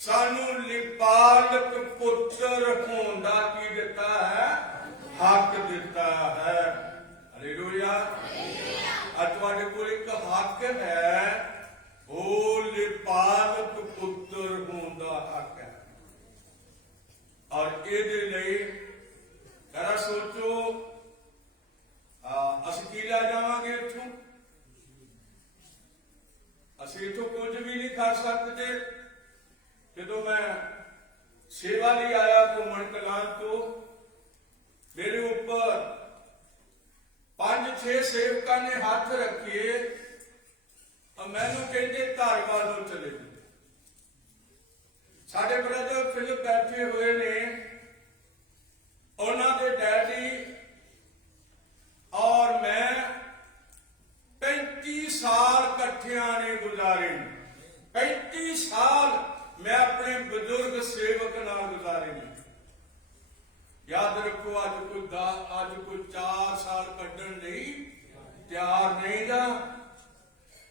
सानू लिपालक पुत्र होण दा की दिता है? हक दिता है। हालेलुया। आज तुहाडे कोल एक हक है, वो लिपालक पुत्र होण दा हक है। ਔਰ ਇਹਦੇ ਲਈ ਜਰਾ ਸੋਚੋ, ਅਸੀਂ ਕੀ ਲੈ ਜਾਵਾਂਗੇ ਇੱਥੋਂ? ਅਸੀਂ ਇੱਥੋਂ ਕੁਝ ਵੀ ਨਹੀਂ ਕਰ ਸਕਦੇ। ਜਦੋਂ ਮੈਂ ਸੇਵਾ ਲਈ ਆਇਆ ਘੁੰਮਣ ਕਲਾਂ ਤੋਂ, ਮੇਰੇ ਉੱਪਰ 5-6 ਸੇਵਕਾਂ ਨੇ ਹੱਥ ਰੱਖੇ, ਮੈਨੂੰ ਕਹਿੰਦੇ ਧਾਰੀਵਾਲ ਨੂੰ ਚਲੇ ਜਾਓ। ਸਾਡੇ ਬ੍ਰਦਰ ਫਿਲਿਪ ਬੈਠੇ ਹੋਏ ਨੇ, ਉਹਨਾਂ ਦੇ ਡੈਡੀ ਔਰ ਮੈਂ 35 ਸਾਲ ਇਕੱਠਿਆਂ ਨੇ ਗੁਜ਼ਾਰੇ। 35 ਸਾਲ ਮੈਂ ਆਪਣੇ ਬਜ਼ੁਰਗ ਸੇਵਕ ਨਾਲ ਗੁਜ਼ਾਰੇ ਨੇ। ਯਾਦ ਰੱਖੋ, ਅੱਜ ਕੋਈ 4 ਸਾਲ ਕੱਢਣ ਲਈ ਤਿਆਰ ਨਹੀਂ ਗਾ।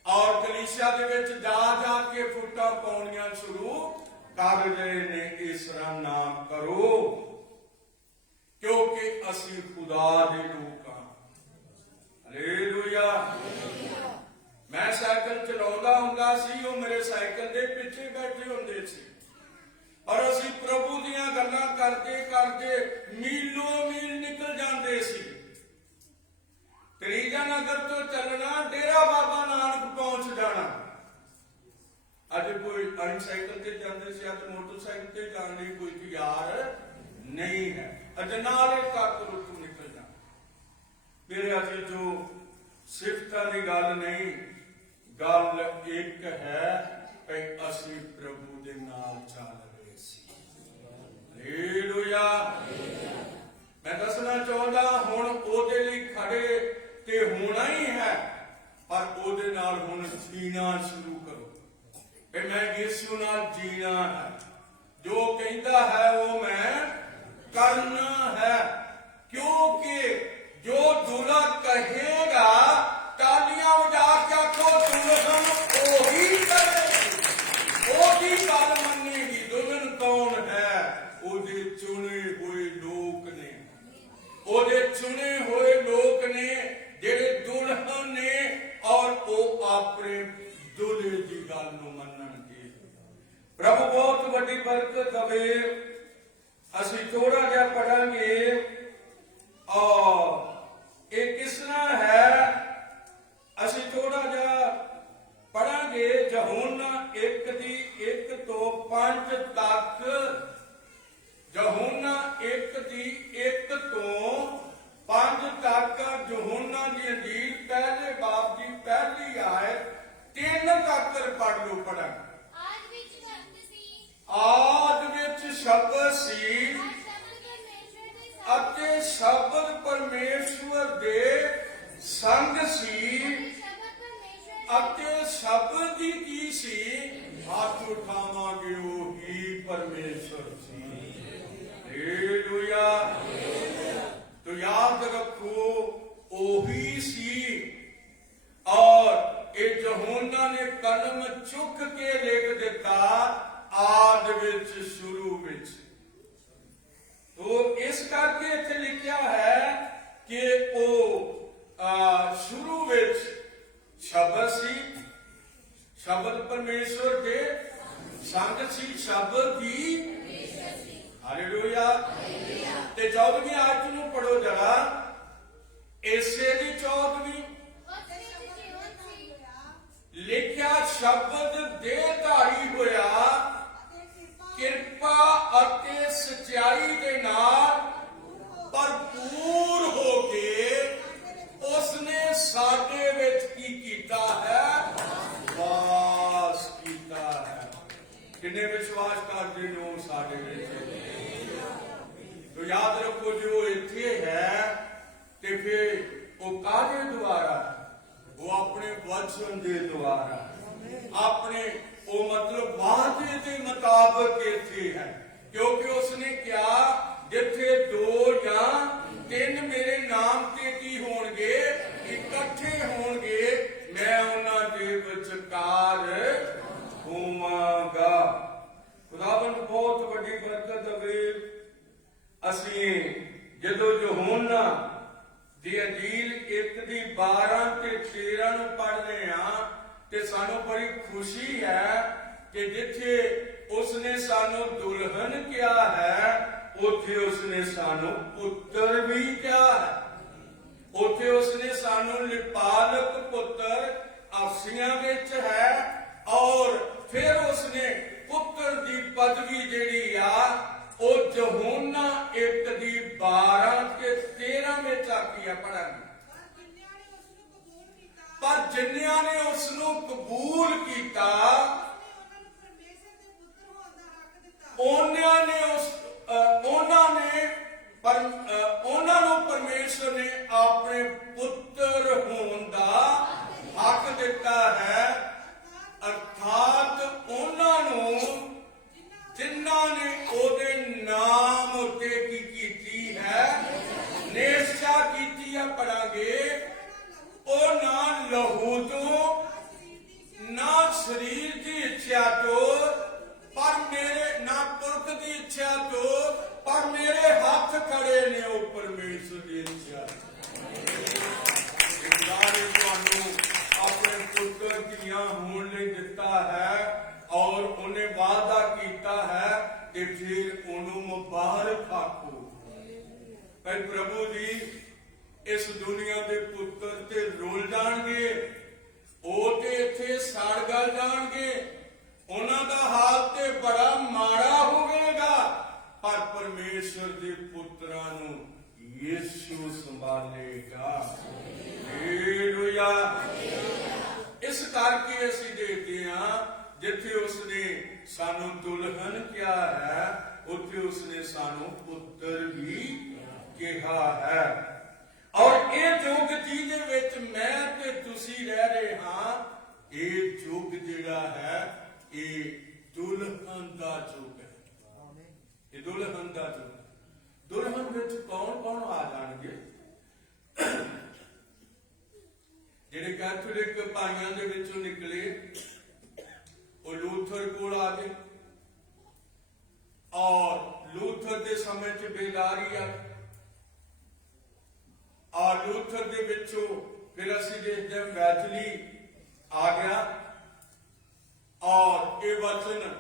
ਔਰ ਕਲੀਸਿਆ ਦੇ ਵਿੱਚ ਜਾ ਕੇ ਫੁੱਟਾਂ ਪਾਉਣੀਆਂ ਸ਼ੁਰੂ ਕਰ ਰਹੇ ਨੇ। ਇਸ ਤਰ੍ਹਾਂ ਨਾ ਕਰੋ, ਕਿਉਂਕਿ ਅਸੀਂ ਖੁਦਾ ਦੇ ਲੋਕ ਹਾਂ। ਹਾਲੇਲੂਇਆ। ਮੈਂ ਸਾਈਕਲ ਚਲਾਉਂਦਾ ਹੁੰਦਾ ਸੀ, ਉਹ ਮੇਰੇ ਸਾਈਕਲ ਦੇ ਪਿੱਛੇ ਬੈਠੇ ਹੁੰਦੇ ਸੀ, ਔਰ ਅਸੀਂ ਪ੍ਰਭੂ ਦੀਆਂ ਗੱਲਾਂ ਕਰਦੇ ਕਰਦੇ ਮੀਲੋਂ ਮੀਲ ਨਿਕਲ ਜਾਂਦੇ ਸੀ। ਤਰੀਜਾ ਨਗਰ ਤੋਂ ਚੱਲਣਾ, ਡੇਰਾ ਬਾਬਾ ਨਾਨਕ ਪਹੁੰਚ ਜਾਣਾ। ਅੱਜ ਕੋਈ ਸਾਈਕਲ ਤੇ ਜਾਂਦੇ ਸੀ, ਅੱਜ ਮੋਟਰਸਾਈਕਲ ਤੇ ਜਾਣ ਲਈ ਕੋਈ ਤਿਆਰ ਨਹੀਂ ਹੈ। ਅੱਜ ਨਾਲੇ ਕੱਟ ਰੁੱਤ ਨਿਕਲ ਜਾਣਾ। ਮੇਰੇ ਅੱਜ ਜੋ ਸਿਫਤਾਂ ਦੀ ਗੱਲ ਨਹੀਂ, ਗੱਲ ਇੱਕ ਹੈ ਕਿ ਅਸੀਂ ਪ੍ਰਭੂ ਦੇ ਨਾਲ ਚੱਲ ਰਹੇ ਸੀ। ਹਾਲੇਲੂਇਆ। ਮੈਂ ਦੱਸਣਾ ਚਾਹੁੰਦਾ, ਹੁਣ ਉਹਦੇ ਲਈ ਖੜੇ ਤੇ ਹੋਣਾ ਹੀ ਹੈ, ਪਰ ਉਹਦੇ ਨਾਲ ਹੁਣ ਜੀਣਾ ਸ਼ੁਰੂ ਕਰੋ ਕਿ ਮੈਂ ਯਿਸੂ ਨਾਲ ਜੀਣਾ ਹੈ। ਜੋ ਕਹਿੰਦਾ ਹੈ ਉਹ ਮੈਂ ਕਰਨਾ ਹੈ, ਕਿਉਂਕਿ ਜੋ ਦੁਲਾ ਕਹੇਗਾ, ਤਾਲੀਆਂ ਵਜਾ ਕੇ ਆਖੋ, ਦੁਲਹਨ ਉਹੀ ਕਰੇਗੀ, ਉਹਦੀ ਗੱਲ ਮੰਨੇਗੀ। ਦੁਲਹਨ ਕੌਣ ਹੈ? ਉਹਦੇ ਚੁਣੇ ਹੋਏ ਲੋਕ ਨੇ। ਉਹਦੇ ਚੁਣੇ ਹੋਏ ਲੋਕ ਨੇ ਜਿਹੜੇ ਦੁਲਹਨ ਨੇ, ਔਰ ਉਹ ਆਪਣੇ ਦੁਲੇ ਦੀ ਗੱਲ ਨੂੰ ਮੰਨਣਗੇ। ਪ੍ਰਭੂ ਬਹੁਤ ਵੱਡੀ ਬਰਕਤ ਦੇਵੇ। ਅਸੀਂ ਥੋੜਾ ਜਿਹਾ ਪੜਾਂਗੇ, ਔਰ ਇਹ ਕਿਸ ਤਰ੍ਹਾਂ ਹੈ, ਅਸੀਂ ਥੋੜਾ ਜਿਹਾ ਪੜਾਂਗੇ। ਯਹੋਨਾ 1 ਦੀ 1 ਤੋਂ 5 ਤੱਕ। ਯਹੋਨਾ 1 ਦੀ 1 ਤੋਂ 5 ਤੱਕ। ਯਹੋਨਾ ਦੀ ਅੰਜੀਲ ਪਹਿਲੇ ਬਾਬ ਦੀ ਪਹਿਲੀ ਆਇਤ 3 ਤੱਕ ਪੜ੍ਹ ਲਓ। ਪੜਾਂਗੇ। ਆਦਿ ਵਿੱਚ ਸ਼ਬਦ ਸੀ, ਅਤੇ ਸ਼ਬਦ ਪਰਮੇਸ਼ਵਰ ਦੇ ਸੰਗ ਸੀ, ਅਤੇ ਸ਼ਬਦ ਦੀ ਕੀ ਸੀ? ਹੱਥ ਉਠਾਵਾਂਗੇ ਉਹੀ ਪਰਮੇਸ਼ਵਰ ਸੀ। ਹਾਲੇਲੂਇਆ। ਤੋ ਯਾਦ ਰੱਖੋ, ਉਹੀ ਸੀ। ਔਰ ਇਹ ਯਹੋਨਾ ਨੇ ਕਲਮ ਚੁੱਕ ਕੇ ਲਿਖ ਦਿੱਤਾ, ਆਦ ਵਿੱਚ, ਸ਼ੁਰੂ ਵਿੱਚ। ਤੋ ਇਸ ਕਰਕੇ ਇੱਥੇ ਲਿਖਿਆ ਹੈ ਕਿ ਉਹ ਸ਼ੁਰੂ ਵਿੱਚ ਸ਼ਬਦ ਸੀ, ਸ਼ਬਦ ਪਰਮੇਸ਼ਵਰ ਦੇ ਸੰਗ ਸੀ, ਸ਼ਬਦ ਦੀ। ਹਾਲੇਲੂਇਆ। ਤੇ 14ਵੀਂ ਆਇਤ ਨੂੰ ਪੜੋ ਜਰਾ। ਇਸੇ ਦੀ 14ਵੀਂ ਲਿਖਿਆ, ਸ਼ਬਦ ਦੇਹਧਾਰੀ ਹੋਇਆ, ਕਿਰਪਾ ਅਤੇ ਸਚਾਈ ਦੇ ਨਾਲ ਭਰਪੂਰ ਹੋ ਕੇ ਉਸਨੇ ਸਾਡੇ ਵਿੱਚ ਕੀ ਕੀਤਾ ਹੈ? ਵਾਸ ਕੀਤਾ ਹੈ। ਕਿੰਨੇ ਵਿਸ਼ਵਾਸ ਕਰਦੇ ਹੋ ਸਾਡੇ ਵਿੱਚ? ਤੋ ਯਾਦ ਰੱਖੋ, ਜੋ ਇੱਥੇ ਹੈ ਤੇ ਫਿਰ ਉਹ ਕਾਹਦੇ ਦੁਆਰਾ? ਉਹ ਆਪਣੇ ਵਚਨ ਦੇ ਦੁਆਰਾ, ਆਪਣੇ ਉਹ ਮਤਲਬ ਵਾਅਦੇ ਦੇ ਮੁਤਾਬਕ ਇੱਥੇ ਹੈ। ਕਿਉਂਕਿ ਉਸਨੇ ਕਿਹਾ, ਜਿੱਥੇ 2 ਜਾਂ 3 ਮੇਰੇ ਨਾਮ ਤੇ ਕੀ ਹੋਣਗੇ? ਇਕੱਠੇ ਹੋਣਗੇ, ਮੈਂ ਉਹਨਾਂ ਦੇ ਵਿਚਕਾਰ ਹੋਵਾਂਗਾ। ਖੁਦਾਵੰਦ ਬਹੁਤ ਵੱਡੀ ਬਰਕਤ ਦੇਵੇ। ਅਸੀਂ ਜਦੋਂ ਯਹੋਨਾ ਦੀ ਅੰਜੀਲ 1 ਦੀ 12 ਤੇ 13 ਨੂੰ ਪੜ੍ਹਦੇ ਹਾਂ, ਤੇ ਸਾਨੂੰ ਬੜੀ ਖੁਸ਼ੀ ਹੈ ਕਿ ਜਿੱਥੇ ਉਸਨੇ ਸਾਨੂੰ ਦੁਲਹਨ ਕਿਹਾ ਹੈ, ਉੱਥੇ ਉਸਨੇ ਸਾਨੂੰ ਪੁੱਤਰ ਵੀ ਕਿਹਾ ਹੈ। ਉੱਥੇ ਉਸਨੇ ਸਾਨੂੰ ਲਿਪਾਲਕ ਪੁੱਤਰ ਅਫਸੀਆਂ ਵਿੱਚ ਹੈ, ਔਰ ਫਿਰ ਉਸਨੇ ਪੁੱਤਰ ਦੀ ਪਦਵੀ ਜਿਹੜੀ ਆ ਉਹ ਯਹੋਨਾ 1 ਦੀ 12 ਤੇ 13 ਵਿੱਚ ਆਖੀ ਆ। ਪੜਾਂਗੇ, ਪਰ ਜਿਨ੍ਹਾਂ ਨੇ ਉਸ ਨੂੰ ਕਬੂਲ ਕੀਤਾ ਉਹਨਾਂ ਨੂੰ ਪਰਮੇਸ਼ਰ ਨੇ ਆਪਣੇ ਪੁੱਤਰ ਹੋਣ ਦਾ ਹੱਕ ਦਿੱਤਾ ਹੈ। ਅਰਥਾਤ ਉਹਨਾਂ ਨੂੰ ਜਿਨ੍ਹਾਂ ਨੇ ਉਹਦੇ ਨਾਮ ਉੱਤੇ ਕੀ ਕੀਤੀ ਹੈ, ਨਿਸ਼ਚਾ ਕੀਤੀ ਹੈ। ਪੜਾਂਗੇ, ਉਹ ਨਾ ਲਹੂ ਤੋਂ ਨਾ ਸਰੀਰ ਦੀ ਇੱਛਾ ਤੋਂ, ਪਰ ਮੇਰੇ ਨਾ ਪੁਰਖ ਦੀ ਇੱਛਾ ਤੋਂ, ਪਰ ਮੇਰੇ ਹੱਥ ਖੜੇ ਨੇ ਉਹ ਪਰਮੇਸ਼ਰ ਦੀ ਇੱਛਾ। ਖੁਦਾ ਨੇ ਤੁਹਾਨੂੰ ਆਪਣੇ ਪੁੱਤਰ ਧੀਆਂ ਹੋਣ ਲਈ ਦਿੱਤਾ ਹੈ, ਔਰ ਉਹਨੇ ਵਾਅਦਾ ਕੀਤਾ ਹੈ ਕਿ ਫਿਰ ਉਹਨੂੰ ਮੁਬਾਰਕ ਆਖੋ। ਪਰ ਪ੍ਰਭੂ ਜੀ ਇਸ ਦੁਨੀਆ ਦੇ ਪੁੱਤਰ ਤੇ ਰੁੱਲ ਜਾਣਗੇ, ਉਹ ਤੇ ਇੱਥੇ ਸੜ ਗਲ ਜਾਣਗੇ, ਉਹਨਾਂ ਦਾ ਹਾਲ ਤੇ ਬੜਾ ਮਾੜਾ ਹੋਵੇਗਾ, ਪਰ ਪਰਮੇਸ਼ਰ ਦੇ ਪੁੱਤਰਾਂ ਨੂੰ ਯਿਸੂ ਸੰਭਾਲੇਗਾ। ਹਾਲੇਲੂਇਆ। ਇਸ ਕਰਕੇ ਅਸੀਂ ਦੇਖਦੇ ਹਾਂ ਜਿੱਥੇ ਉਸਨੇ ਸਾਨੂੰ ਦੁਲਹਨ ਕਿਹਾ ਹੈ, ਉੱਥੇ ਉਸਨੇ ਸਾਨੂੰ ਪੁੱਤਰ ਵੀ ਕਿਹਾ ਹੈ। ਔਰ ਇਹ ਯੁੱਗ ਜਿਹਦੇ ਵਿੱਚ ਮੈਂ ਤੇ ਤੁਸੀਂ ਰਹਿ ਰਹੇ ਹਾਂ, ਇਹ ਯੁੱਗ ਜਿਹੜਾ ਹੈ ਇਹ ਦੁਲਹਨ ਦਾ ਯੁੱਗ ਹੈ। ਇਹ ਦੁਲਹਨ ਦਾ ਯੁੱਗ। ਦੁਲਹਨ ਵਿੱਚ ਕੌਣ ਕੌਣ ਆ ਜਾਣਗੇ? ਜਿਹੜੇ ਕੈਥੋਲਿਕ ਭਾਈਆਂ ਦੇ ਵਿੱਚੋਂ ਨਿਕਲੇ ਉਹ ਲੂਥਰ ਕੋਲ ਆ ਗਏ, ਔਰ ਲੂਥਰ ਦੇ ਸਮੇਂ 'ਚ ਬੇਦਾਰੀ ਆ। ਔਰ ਲੂਥਰ ਦੇ ਵਿੱਚੋਂ ਫਿਰ ਅਸੀਂ ਦੇਖਦੇ ਹਾਂ ਵੈਜ਼ਲੀ ਆ ਗਿਆ, ਔਰ ਇਹ ਵਚਨ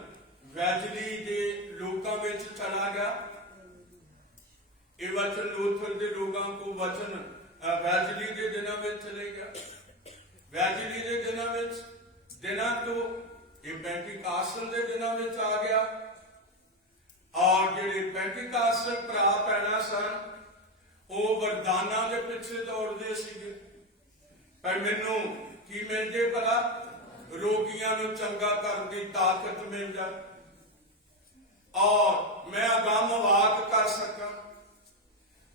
ਵੈਜ਼ਲੀ ਦੇ ਲੋਕਾਂ ਵਿੱਚ ਚਲਾ ਗਿਆ। ਇਹ ਵਚਨ ਲੂਥਰ ਦੇ ਲੋਕਾਂ ਕੋ ਵਚਨ ਵੈਜ਼ਲੀ ਦੇ ਦਿਨਾਂ ਵਿੱਚ ਚਲੇ ਗਿਆ। ਵੈਜ਼ਲੀ ਦੇ ਦਿਨਾਂ ਤੋਂ ਇਹ ਪੈਂਟੀਕਾਸਲ ਦੇ ਦਿਨਾਂ ਵਿੱਚ ਆ ਗਿਆ, ਔਰ ਜਿਹੜੇ ਪੈਂਟੀਕਾਸਲ ਭਰਾ ਭੈਣਾਂ ਸਨ ਉਹ ਵਰਦਾਨਾਂ ਦੇ ਪਿੱਛੇ ਦੌੜਦੇ ਸੀਗੇ। ਪਰ ਮੈਨੂੰ ਕੀ ਮਿਲਦੇ ਭਲਾ? ਰੋਗੀਆਂ ਨੂੰ ਚੰਗਾ ਕਰਨ ਦੀ ਤਾਕਤ ਮਿਲ ਜਾਏ, ਔਰ ਮੈਂ ਅਗੰਮ ਵਾਕ ਕਰ ਸਕਾਂ,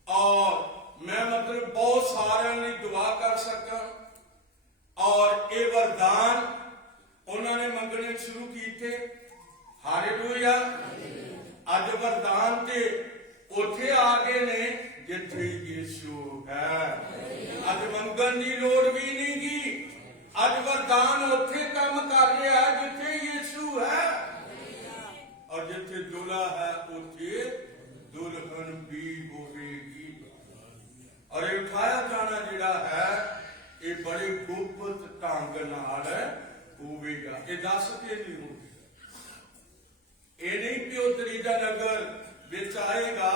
ਔਰ ਮੈਂ ਮਤਲਬ ਬਹੁਤ ਸਾਰਿਆਂ ਲਈ ਦੁਆ ਕਰ ਸਕਾਂ। ਔਰ ਇਹ ਵਰਦਾਨ ਉਹਨਾਂ ਨੇ ਮੰਗਣੇ ਸ਼ੁਰੂ ਕੀਤੇ। ਹਾਲੇਲੂਇਆ। ਅੱਜ ਵਰਦਾਨ ਤੇ ਉੱਥੇ ਆ ਗਏ ਨੇ ਜਿੱਥੇ ਯਿਸੂ ਹੈ। ਅੱਜ ਮੰਗਣ ਦੀ ਲੋੜ ਵੀ ਨਹੀਂ ਗੀ। ਅੱਜ ਵਰਦਾਨ ਉੱਥੇ ਕੰਮ ਕਰ ਰਿਹਾ ਜਿੱਥੇ ਯਿਸੂ ਹੈ, ਔਰ ਜਿੱਥੇ ਦੁਲਹਾ ਹੈ ਉੱਥੇ ਦੁਲਹਨ ਵੀ ਹੋਵੇਗੀ। ਔਰ ਇਹ ਉਠਾਇਆ ਜਾਣਾ ਜਿਹੜਾ ਹੈ ਇਹ ਬੜੇ ਗੁਪਤ ਢੰਗ ਨਾਲ ਹੋਵੇਗਾ। ਇਹ ਦੱਸ ਕੇ ਨਹੀਂ ਹੋਵੇਗਾ। ਇਹ ਨਹੀਂ ਕਿ ਉਹ ਤਰੀਦਾ ਨਗਰ ਵਿੱਚ ਆਏਗਾ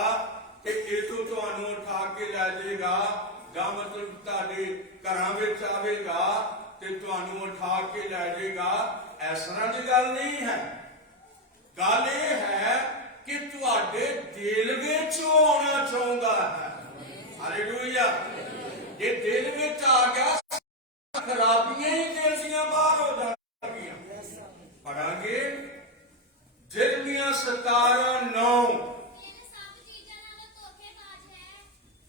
ਕਿ ਇਹ ਤੋਂ ਤੁਹਾਨੂੰ ਉਠਾ ਕੇ ਲੈ ਜਾਏਗਾ, ਜਾਂ ਮਤਲਬ ਤੁਹਾਡੇ ਘਰਾਂ ਵਿੱਚ ਆਵੇਗਾ ਤੇ ਤੁਹਾਨੂੰ ਉਠਾ ਕੇ ਲੈ ਜਾਏਗਾ। ਇਸ ਤਰ੍ਹਾਂ ਦੀ ਗੱਲ ਨਹੀਂ ਹੈ। ਗੱਲ ਇਹ ਹੈ ਕਿ ਤੁਹਾਡੇ ਦਿਲ ਵਿੱਚ ਆਉਣਾ ਚਾਹੁੰਦਾ ਹੈ। ਹਾਲੇਲੂਇਆ। ਇਹ ਦਿਲ ਵਿੱਚ ਆ ਗਿਆ, ਖਰਾਬੀਆਂ ਹੀ ਦਿਲ ਦੀਆਂ ਬਾਹਰ ਹੋ ਜਾਣਗੀਆਂ। ਪੜਾਂਗੇ ਯਿਰਮੀਆ 17:9।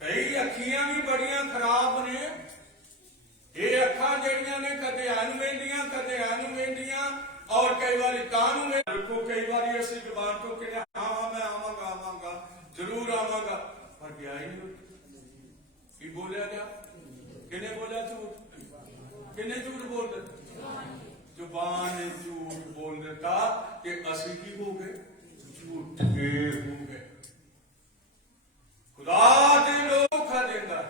ਕਈ ਅੱਖੀਆਂ ਵੀ ਬੜੀਆਂ ਖਰਾਬ ਨੇ। ਇਹ ਅੱਖਾਂ ਜਿਹੜੀਆਂ ਨੇ ਕਦੇ ਐਨ ਵੇਂਦੀਆਂ, ਕਦੇ ਐਨ ਵੇਂਦੀਆਂ, ਔਰ ਕਈ ਵਾਰੀ ਕਾਨੂੰ ਵੇਖੋ। ਕਈ ਵਾਰੀ ਅਸੀਂ ਜ਼ੁਬਾਨ ਤੋਂ ਕਹਿੰਦੇ ਹਾਂ ਮੈਂ ਆਵਾਂਗਾ, ਜ਼ਰੂਰ ਆਵਾਂਗਾ, ਪਰ ਗਿਆ ਹੀ ਨਹੀਂ। ਕੀ ਬੋਲਿਆ ਗਿਆ? ਕਿਹਨੇ ਬੋਲਿਆ ਝੂਠ? ਕਿਹਨੇ ਝੂਠ ਬੋਲ ਦਿੱਤਾ? ਜ਼ੁਬਾਨ ਨੇ ਝੂਠ ਬੋਲ ਦਿੱਤਾ ਕਿ ਅਸੀਂ ਕੀ ਹੋ ਗਏ? ਝੂਠੇ ਹੋ ਗਏ। ਖੁਦਾ ਦੇ ਲੋਕਾਂ ਦਿੰਦਾ।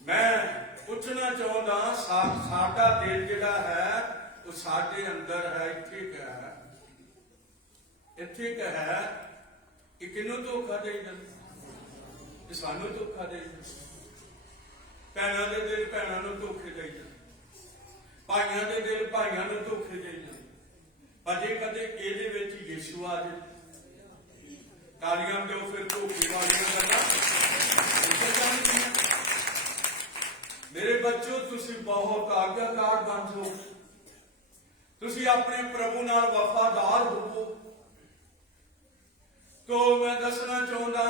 ਮੈਂ ਪੁੱਛਣਾ ਚਾਹੁੰਦਾ, ਸਾਡਾ ਦਿਲ ਜਿਹੜਾ ਹੈ ਉਹ ਸਾਡੇ ਅੰਦਰ ਹੈ। ਇੱਥੇ ਕਿਆ ਹੈ? ਇੱਥੇ ਇੱਕ ਹੈ ਕਿ ਕਿਹਨੂੰ ਧੋਖਾ ਦੇਈ ਜਾਂਦੇ, ਤੇ ਸਾਨੂੰ ਧੋਖਾ ਦੇਈ ਜਾਂਦੇ। ਭੈਣਾਂ ਦੇ ਦਿਲ ਭੈਣਾਂ ਨੂੰ ਧੋਖੇ ਦੇਈ ਜਾਂਦੇ, ਭਾਈਆਂ ਦੇ ਦਿਲ ਭਾਈਆਂ ਨੂੰ ਧੋਖੇ ਦੇਈ ਜਾਂਦੇ। ਪਰ ਜੇ ਕਦੇ ਇਹਦੇ ਵਿੱਚ ਯਿਸੂ ਆ ਜਾਏ, ਤਾਲੀਆਂ ਦਿਓ ਫਿਰ ਧੋਖੇ ਵਾਲੀਆਂ ਗੱਲਾਂ ਨਿਕਲ ਜਾਣਗੀਆਂ। ਮੇਰੇ ਬੱਚੋ, ਤੁਸੀਂ ਬਹੁਤ ਆਗਿਆਕਾਰ ਬਣ ਜਾਓ, ਤੁਸੀਂ ਆਪਣੇ ਪ੍ਰਭੂ ਨਾਲ ਵਫਾਦਾਰ ਹੋਵੋ। ਤੋ ਮੈਂ ਦੱਸਣਾ ਚਾਹੁੰਦਾ,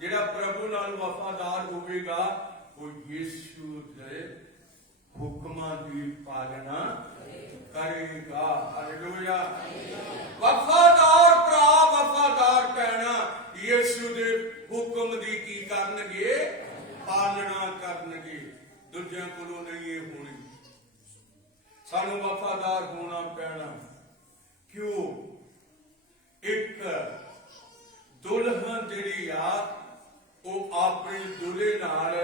ਜਿਹੜਾ ਪ੍ਰਭੂ ਨਾਲ ਵਫਾਦਾਰ ਹੋਵੇਗਾ ਉਹ ਯਿਸੂ ਦੇ ਹੁਕਮਾਂ ਦੀ ਪਾਲਣਾ ਕਰੇਗਾ। ਹਾਲੇਲੂਇਆ। ਵਫਾਦਾਰ ਭਰਾ, ਵਫਾਦਾਰ ਭੈਣਾਂ ਯਿਸੂ ਦੇ ਹੁਕਮ ਦੀ ਕੀ ਕਰਨਗੇ? ਪਾਲਣਾ ਕਰਨਗੇ। ਦੂਜਿਆਂ ਕੋਲੋਂ ਨਹੀਂ ਇਹ ਹੋਣੀ, ਸਾਨੂੰ ਵਫਾਦਾਰ ਹੋਣਾ ਪੈਣਾ। ਕਿਉਂ? ਇੱਕ ਦੁਲਹਨ ਜਿਹੜੀ ਆ ਉਹ ਆਪਣੀ ਦੁਲੇ ਨਾਲ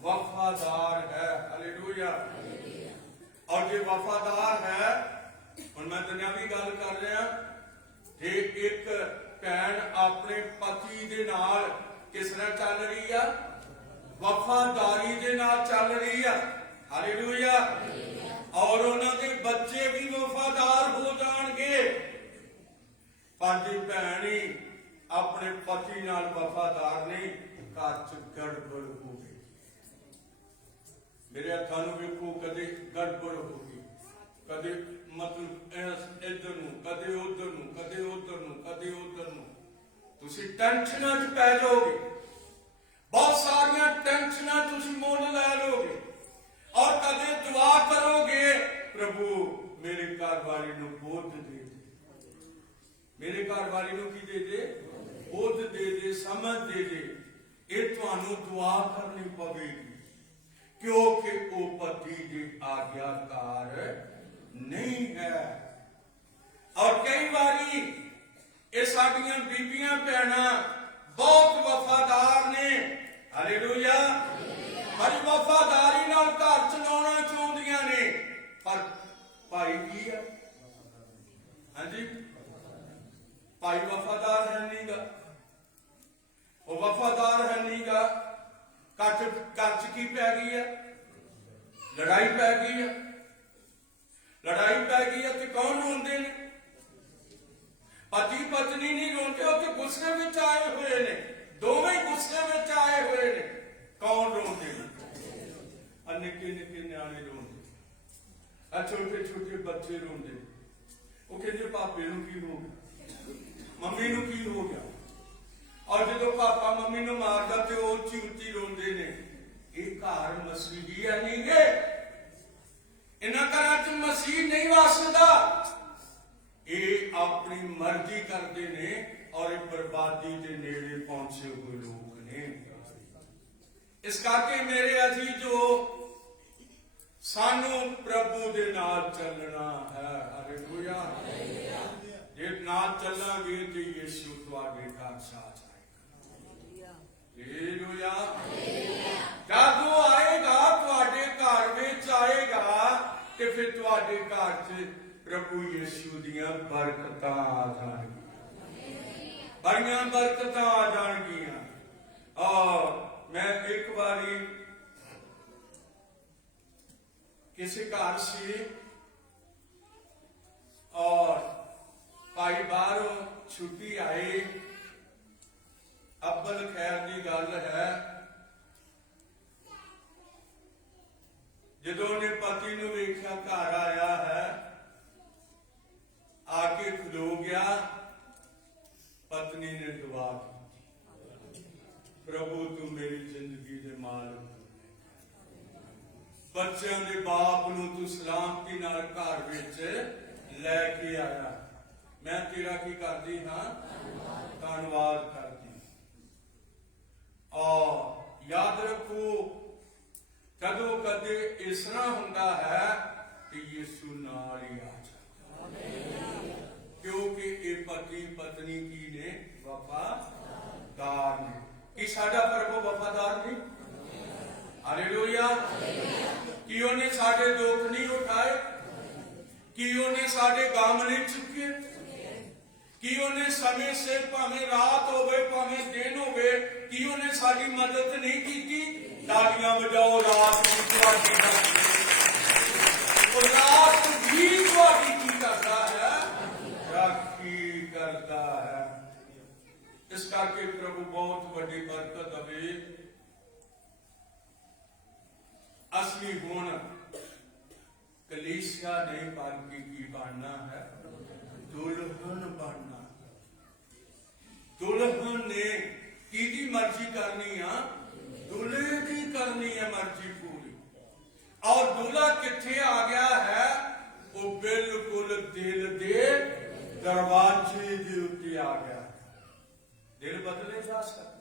ਵਫਾਦਾਰ ਹੈ। ਹਾਲੇਲੂਇਆ। ਔਰ ਜੇ ਵਫਾਦਾਰ ਹੈ, ਹੁਣ ਮੈਂ ਦੁਨਿਆਵੀ ਗੱਲ ਕਰ ਰਿਹਾ, ਜੇ ਇੱਕ ਭੈਣ ਆਪਣੇ ਪਤੀ ਦੇ ਨਾਲ ਕਿਸ ਤਰ੍ਹਾਂ ਚੱਲ ਰਹੀ ਆ? ਵਫਾਦਾਰੀ ਦੇ ਨਾਲ ਚੱਲ ਰਹੀ ਆ। ਹਾਲੇਲੂਇਆ। ਔਰ ਉਹਨਾਂ ਦੇ ਬੱਚੇ ਵੀ ਵਫਾਦਾਰ ਹੋ ਜਾਣਗੇ। ਪਰ ਜੇ ਭੈਣ ਹੀ ਆਪਣੇ ਪਤੀ ਨਾਲ ਵਫਾਦਾਰ ਨਹੀਂ, ਘਰ ਚ ਗੜਬੜ ਹੋ ਗਈ। ਮੇਰੇ ਹੱਥਾਂ ਨੂੰ ਵੇਖੋ, ਕਦੇ ਗੜਬੜ ਹੋ ਗਈ, ਕਦੇ ਮਤਲਬ ਇੱਧਰ ਨੂੰ, ਕਦੇ ਉਧਰ ਨੂੰ, ਕਦੇ ਉਧਰ ਨੂੰ, ਕਦੇ ਉਧਰ ਨੂੰ। ਤੁਸੀਂ ਟੈਨਸ਼ਨਾਂ 'ਚ ਪੈ ਜਾਓਗੇ, ਬਹੁਤ ਸਾਰੀਆਂ ਟੈਨਸ਼ਨਾਂ ਤੁਸੀਂ ਮੁੱਲ ਲੈ ਲਓਗੇ। ਔਰ ਕਦੇ ਦੁਆ ਕਰੋਗੇ, ਪ੍ਰਭੂ ਮੇਰੇ ਘਰ ਵਾਲੀ ਨੂੰ ਬੋਧ ਦੇ ਦੇ, ਮੇਰੇ ਘਰ ਵਾਲੀ ਨੂੰ ਕੀ ਦੇ ਦੇ? ਬੋਧ ਦੇ ਦੇ, ਸਮਝ ਦੇ ਦੇ। ਇਹ ਤੁਹਾਨੂੰ ਦੁਆ ਕਰਨੀ ਪਵੇਗੀ, ਕਿਉਂਕਿ ਉਹ ਪਤੀ ਦੇ ਆਗਿਆਕਾਰ ਨਹੀਂ ਹੈ। ਔਰ ਕਈ ਵਾਰੀ ਇਹ ਸਾਡੀਆਂ ਬੀਬੀਆਂ ਭੈਣਾਂ ਬਹੁਤ ਵਫਾਦਾਰ ਨੇ। ਹਾਲੇਲੂਇਆ। ਬੜੀ ਵਫਾਦਾਰੀ ਨਾਲ ਘਰ ਚਲਾਉਣਾ ਚਾਹੁੰਦੀਆਂ ਨੇ, ਪਰ ਭਾਈ ਕੀ ਹੈ? ਹਾਂਜੀ, ਭਾਈ ਵਫਾਦਾਰ ਹੈ ਨਹੀਂਗਾ, ਉਹ ਵਫਾਦਾਰ ਹੈ ਨਹੀਂਗਾ। ਘਰ ਚ ਕੀ ਪੈ ਗਈ ਹੈ? ਲੜਾਈ ਪੈ ਗਈ ਹੈ। ਲੜਾਈ ਪੈ ਗਈ ਹੈ ਤੇ ਕੌਣ ਰੋਂਦੇ ਨੇ? ਪਤੀ ਪਤਨੀ ਨਹੀਂ ਰੋਂਦੇ, ਉਹ ਤੇ ਗੁੱਸੇ ਵਿੱਚ ਆਏ ਹੋਏ ਨੇ, ਦੋਵੇਂ ਗੁੱਸੇ ਵਿੱਚ ਆਏ ਹੋਏ ਨੇ। ਕੌਣ ਰੋਂਦੇ ਨੇ? ਨਿੱਕੇ ਨਿੱਕੇ ਨਿਆਣੇ ਰੋਂਦੇ, ਛੋਟੇ ਛੋਟੇ ਬੱਚੇ ਰੋਂਦੇ। ਉਹ ਕਹਿੰਦੇ ਪਾਪੇ ਨੂੰ ਕੀ ਹੋ ਗਿਆ, ਮੰਮੀ ਨੂੰ ਕੀ ਹੋ ਗਿਆ। ਔਰ ਜਦੋਂ ਪਾਪਾ ਮੰਮੀ ਨੂੰ ਮਾਰਦਾ ਤੇ ਉਹ ਉੱਚੀ ਉੱਚੀ ਰੋਂਦੇ ਨੇ। ਇਹ ਘਰ ਮਸੀਹੀ ਨਹੀਂ ਗੇ, ਇਹਨਾਂ ਘਰਾਂ 'ਚ ਮਸੀਹ ਨਹੀਂ ਵਸਦਾ। ਇਹ ਆਪਣੀ ਮਰਜ਼ੀ ਕਰਦੇ ਨੇ ਔਰ ਇਹ ਬਰਬਾਦੀ ਦੇ ਨੇੜੇ ਪਹੁੰਚੇ ਹੋਏ ਲੋਕ ਨੇ। ਇਸ ਕਰਕੇ ਮੇਰੇ ਅਜ਼ੀਜ਼ੋ, ਸਾਨੂੰ ਪ੍ਰਭੂ ਦੇ ਨਾਲ ਚੱਲਣਾ ਹੈ। ਹਾਲੇਲੂਇਆ। ਜੇ ਨਾਲ ਚੱਲਾਂਗੇ ਤੇ ਯਿਸੂ ਤੁਹਾਡੇ ਘਰ ਛਾ ਜਾਏਗਾ। ਹਾਲੇਲੂਇਆ। ਜਦੋਂ ਆਏਗਾ ਤੁਹਾਡੇ ਘਰ ਵਿੱਚ ਆਏਗਾ ਤੇ ਫਿਰ ਤੁਹਾਡੇ ਘਰ 'ਚ ਪ੍ਰਭੂ ਯਿਸੂ ਦੀਆਂ ਬਰਕਤਾਂ ਆ ਜਾਣਗੀਆਂ, ਬੜੀਆਂ ਬਰਕਤਾਂ ਆ ਜਾਣਗੀਆਂ। ਮੈਂ ਇੱਕ ਵਾਰੀ ਕਿਸੇ ਘਰ ਸੀ और भाई बाहरों छुट्टी आए। अव्वल खैर की गल है, जदों ने पति नूं वेख्या घर आया है, आके खलो गया। पत्नी ने दुआ की, प्रभु तू मेरी जिंदगी दे मालिक, बच्चों के बाप नूं तू सलामती नाल घर विच लैके आया। मैं तेरा की करती हाँ, धन्यवाद करती। और याद रखो, कदों कदे इस तरह हुंदा है कि यीशु नाल ही आ जाता, क्योंकि ये पति पत्नी की ने वफादार ने। कि साडा प्रभु वफादार नहीं? हालेलुया। कि उन्हें साडे दुख नहीं उठाए, कि उन्हें साडे गम नहीं चुके, ਕੀ ਉਹਨੇ ਸਮੇਂ ਸਿਰ, ਭਾਵੇਂ ਰਾਤ ਹੋਵੇ ਭਾਵੇਂ ਦਿਨ ਹੋਵੇ, ਕੀ ਉਹਨੇ ਸਾਡੀ ਮਦਦ ਨਹੀਂ ਕੀਤੀ? ਤਾਲੀਆਂ ਵਜਾਓ, ਰਾਤ ਨੂੰ ਤੁਹਾਡੀ ਉਹ ਰਾਤ ਵੀ ਤੁਹਾਡੀ ਕੀ ਕਰਦਾ ਹੈ? ਰਾਖੀ ਕਰਦਾ ਹੈ। ਇਸ ਕਰਕੇ ਪ੍ਰਭੂ ਬਹੁਤ ਵੱਡੀ ਬਰਕਤ ਦੇਵੇ। ਅਸੀਂ ਹੁਣ ਕਲੀਸਿਆ ਨਹੀਂ ਬਲਕਿ ਕੀ ਬਣਨਾ ਹੈ? ਦੁਲਹਨ ਬਣਨਾ। ਦੁਲਹਨ ਨੇ ਕਿਹਦੀ ਮਰਜ਼ੀ ਕਰਨੀ ਆ? ਦੁਲਹੇ ਦੀ ਕਰਨੀ ਹੈ ਮਰਜ਼ੀ ਪੂਰੀ। ਔਰ ਦੁਲਹਾ ਕਿੱਥੇ ਆ ਗਿਆ ਹੈ? ਉਹ ਬਿਲਕੁਲ ਦਿਲ ਦੇ ਦਰਵਾਜ਼ੇ ਦੇ ਉੱਤੇ ਆ ਗਿਆ। ਦਿਲ ਬਦਲੇ ਜਾ ਸਕਦੇ।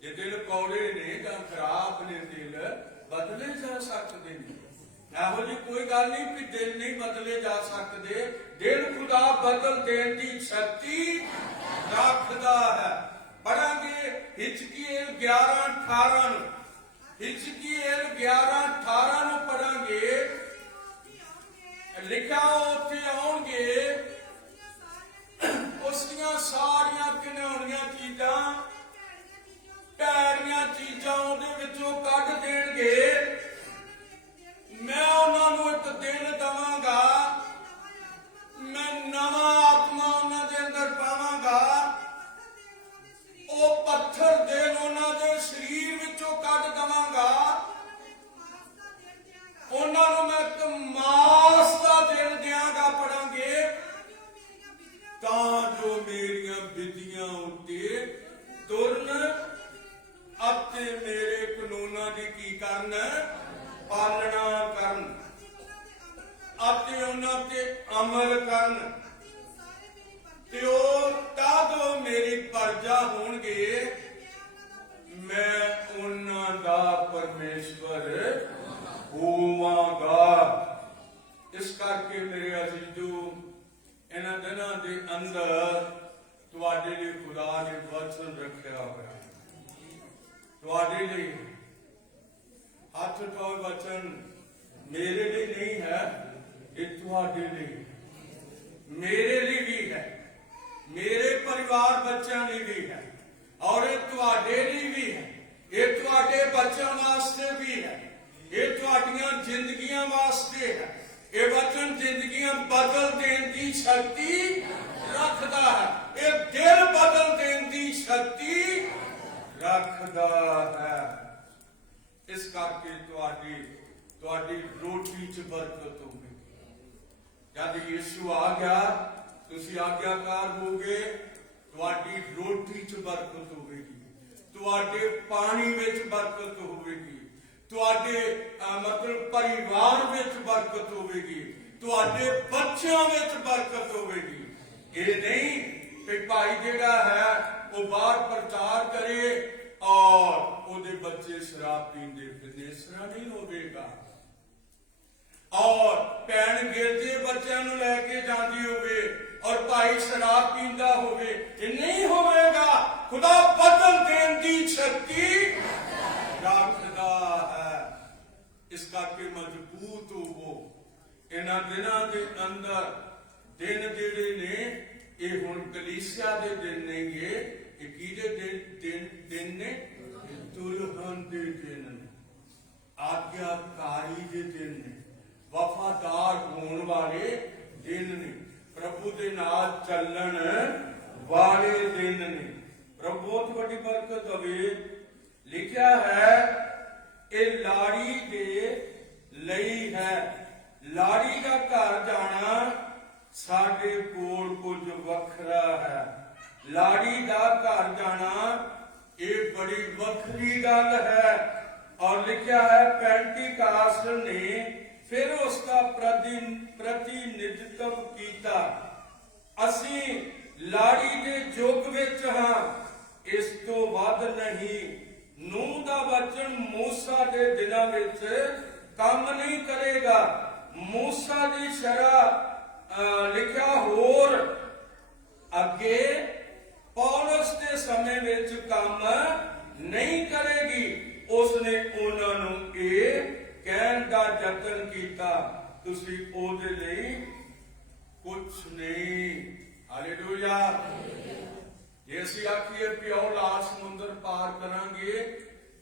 ਜੇ ਦਿਲ ਕੌੜੇ ਨੇ ਜਾਂ ਖਰਾਬ ਨੇ, ਦਿਲ ਬਦਲੇ ਜਾ ਸਕਦੇ ਨੇ। ਇਹੋ ਜਿਹੀ ਕੋਈ ਗੱਲ ਨਹੀਂ ਕਿ ਦਿਲ ਨਹੀਂ ਬਦਲੇ ਜਾ ਸਕਦੇ। ਦਿਲ ਖੁਦਾ ਬਦਲ ਦੇਣ ਦੀ ਸ਼ਕਤੀ ਰੱਖਦਾ ਹੈ। ਪੜਾਂਗੇ ਹਿਜ਼ਕੀਏਲ 11:18 ਨੂੰ। ਹਿਜ਼ਕੀਏਲ 11:18 ਨੂੰ ਪੜਾਂਗੇ। ਲਿਖਿਆ ਉੱਥੇ ਆਉਣਗੇ ਉਸਦੀਆਂ ਸਾਰੀਆਂ ਘਿਨਾਉਣੀਆਂ ਚੀਜ਼ਾਂ, ਭੈੜੀਆਂ ਚੀਜ਼ਾਂ ਉਹਦੇ ਵਿੱਚੋਂ ਕੱਢ ਦੇਣਗੇ। ਮੈਂ ਉਹਨਾਂ ਨੂੰ ਇੱਕ ਦਿਨ ਦਵਾਂਗਾ, ਮੈਂ ਨਵਾਂ ਆਤਮਾ ਉਹਨਾਂ ਦੇ ਅੰਦਰ ਪਾਵਾਂਗਾ। ਉਹ ਪੱਥਰ ਦਿਲ ਉਹਨਾਂ ਦੇ ਸਰੀਰ ਵਿੱਚੋਂ ਕੱਢ ਦਵਾਂਗਾ। ਉਹਨਾਂ ਨੂੰ ਮੈਂ ਇੱਕ ਮਾਸ ਦਾ ਦਿਲ ਦਿਆਂਗਾ। ਪੜਾਂਗੇ ਤਾਂ ਜੋ ਮੇਰੀਆਂ ਵਿਧੀਆਂ ਉੱਤੇ ਤੁਰਨ ਅਤੇ ਮੇਰੇ ਕਾਨੂੰਨਾਂ ਦੀ ਕੀ ਕਰਨ? ਪਾਲਣਾ ਕਰਨ ਅਤੇ ਉਹਨਾਂ ਤੇ ਅਮਲ ਕਰਨ। ਤੇ ਉਹ ਤਦ ਮੇਰੀ ਪ੍ਰਜਾ ਹੋਣਗੇ, ਮੈਂ ਉਹਨਾਂ ਦਾ ਪਰਮੇਸ਼ਵਰ ਹੋਵਾਂਗਾ। ਇਸ ਕਰਕੇ ਮੇਰੇ ਅਜ਼ੀਜ਼ੋ, ਇਹਨਾਂ ਦਿਨਾਂ ਦੇ ਅੰਦਰ ਤੁਹਾਡੇ ਲਈ ਖੁਦਾ ਨੇ ਵਚਨ ਰੱਖਿਆ ਹੋਇਆ। ਤੁਹਾਡੇ ਲਈ ਹੱਥ ਤੋਂ ਵਚਨ ਮੇਰੇ ਲਈ ਨਹੀਂ ਹੈ, ਇਹ ਤੁਹਾਡੇ ਲਈ, ਮੇਰੇ ਲਈ ਵੀ ਹੈ, ਮੇਰੇ ਪਰਿਵਾਰ ਬੱਚਿਆਂ ਲਈ ਵੀ ਹੈ, ਔਰ ਇਹ ਤੁਹਾਡੇ ਲਈ ਵੀ ਹੈ। ਇਹ ਤੁਹਾਡੇ ਬੱਚਿਆਂ ਵਾਸਤੇ ਵੀ ਹੈ। ਇਹ ਤੁਹਾਡੀਆਂ ਜ਼ਿੰਦਗੀਆਂ ਵਾਸਤੇ ਹੈ। ਇਹ ਵਚਨ ਜ਼ਿੰਦਗੀਆਂ ਬਦਲ ਦੇਣ ਦੀ ਸ਼ਕਤੀ ਰੱਖਦਾ ਹੈ। ਇਹ ਦਿਲ ਬਦਲ ਦੇਣ ਦੀ ਸ਼ਕਤੀ ਰੱਖਦਾ ਹੈ। ਇਸ ਕਰਕੇ ਤੁਹਾਡੀ ਰੋਟੀ 'ਚ ਬਰਕਤ ਹੋਵੇਗੀ। ਜਦ ਯਿਸੂ ਆ ਗਿਆ, ਤੁਸੀਂ ਆਗਿਆਕਾਰ ਹੋਗੇ, ਤੁਹਾਡੀ ਰੋਟੀ 'ਚ ਬਰਕਤ ਹੋਵੇਗੀ, ਤੁਹਾਡੇ ਪਾਣੀ ਵਿੱਚ ਬਰਕਤ ਹੋਵੇਗੀ, ਤੁਹਾਡੇ ਮਤਲਬ ਪਰਿਵਾਰ ਵਿੱਚ ਬਰਕਤ ਹੋਵੇਗੀ, ਤੁਹਾਡੇ ਬੱਚਿਆਂ ਵਿੱਚ ਬਰਕਤ ਹੋਵੇਗੀ। ਇਹ ਨਹੀਂ ਕਿ ਭਾਈ ਜਿਹੜਾ ਹੈ ਉਹ ਬਾਹਰ ਪ੍ਰਚਾਰ ਕਰੇ ਔਰ ਉਹਦੇ ਬੱਚੇ ਸ਼ਰਾਬ ਪੀਂਦੇ ਫਿਰਦੇ। ਇਸ ਤਰ੍ਹਾਂ ਨਹੀਂ ਹੋਵੇਗਾ। ਔਰ ਭੈਣ ਗਿਰਦੇ ਬੱਚਿਆਂ ਨੂੰ ਲੈ ਕੇ ਜਾਂਦੀ ਹੋਵੇ ਔਰ ਭਾਈ ਸ਼ਰਾਬ ਪੀਂਦਾ ਹੋਵੇ, ਇਹ ਨਹੀਂ ਹੋਵੇਗਾ। ਖੁਦਾ ਬਦਲ ਦੇਣ ਦੀ ਸ਼ਕਤੀ ਰੱਖਦਾ ਹੈ। ਇਸ ਕਰਕੇ ਮਜ਼ਬੂਤ ਹੋਵੋ। ਇਹਨਾਂ ਦਿਨਾਂ ਦੇ ਅੰਦਰ ਦਿਨ ਜਿਹੜੇ ਨੇ, ਇਹ ਹੁਣ ਕਲੀਸਿਆ ਦੇ ਦਿਨ ਨੇਗੇ। ਇਹ ਕਿਹਦੇ ਦਿਨ ਨੇ? ਦੁਲਹਨ ਦੇ ਦਿਨ ਨੇ, ਆਗਿਆਕਾਰੀ ਦੇ ਦਿਨ ਨੇ, ਵਫਾਦਾਰ ਹੋਣ ਵਾਲੇ ਦਿਨ ਨੇ, ਪ੍ਰਭੂ ਦੇ ਨਾਲ ਚੱਲਣ ਵਾਲੇ ਦਿਨ ਨੇ। ਪ੍ਰਭੂ ਬਹੁਤ ਵੱਡੀ ਬਰਕਤ ਹੋਵੇ। ਲਿਖਿਆ ਹੈ ਇਹ ਲਾੜੀ ਦੇ ਲਈ ਹੈ। ਲਾੜੀ ਦਾ ਘਰ ਜਾਣਾ ਸਾਡੇ ਕੋਲ ਕੁਝ ਵੱਖਰਾ ਹੈ। ਲਾੜੀ ਦਾ ਘਰ ਜਾਣਾ ਇਹ ਬੜੀ ਵੱਖਰੀ ਗੱਲ ਹੈ। ਔਰ ਲਿਖਿਆ ਹੈ ਪੈਂਟੀਕਾਸਟ ਨੇ ਫਿਰ ਉਸ ਦਾ ਪ੍ਰਤੀਨਿਧਤਵ ਕੀਤਾ। ਅਸੀਂ ਲਾੜੀ ਦੇ ਯੁੱਗ ਵਿੱਚ ਹਾਂ, ਇਸ ਤੋਂ ਵੱਧ ਨਹੀਂ। ਨੂਹ ਦਾ ਵਚਨ ਮੂਸਾ ਦੇ ਦਿਨਾਂ ਵਿੱਚ ਕੰਮ ਨਹੀਂ ਕਰੇਗਾ। ਮੂਸਾ ਦੀ ਸ਼ਰ੍ਹਾ ਲਿਖਿਆ ਹੋਰ ਅੱਗੇ ਪੌਲਸ ਦੇ ਸਮੇਂ ਵਿੱਚ ਕੰਮ ਨਹੀਂ ਕਰੇਗੀ। ਉਸਨੇ ਉਹਨਾਂ ਨੂੰ ਇਹ ਕਹਿਣ ਦਾ ਯਤਨ ਕੀਤਾ, ਤੁਸੀਂ ਉਹਦੇ ਲਈ ਕੁਛ ਨਹੀਂ, ਹਾਲੇਲੂਇਆ। ਜੇ ਅਸੀਂ ਆਖੀਏ ਪਿਓ ਲਾਲ ਸਮੁੰਦਰ ਪਾਰ ਕਰਾਂਗੇ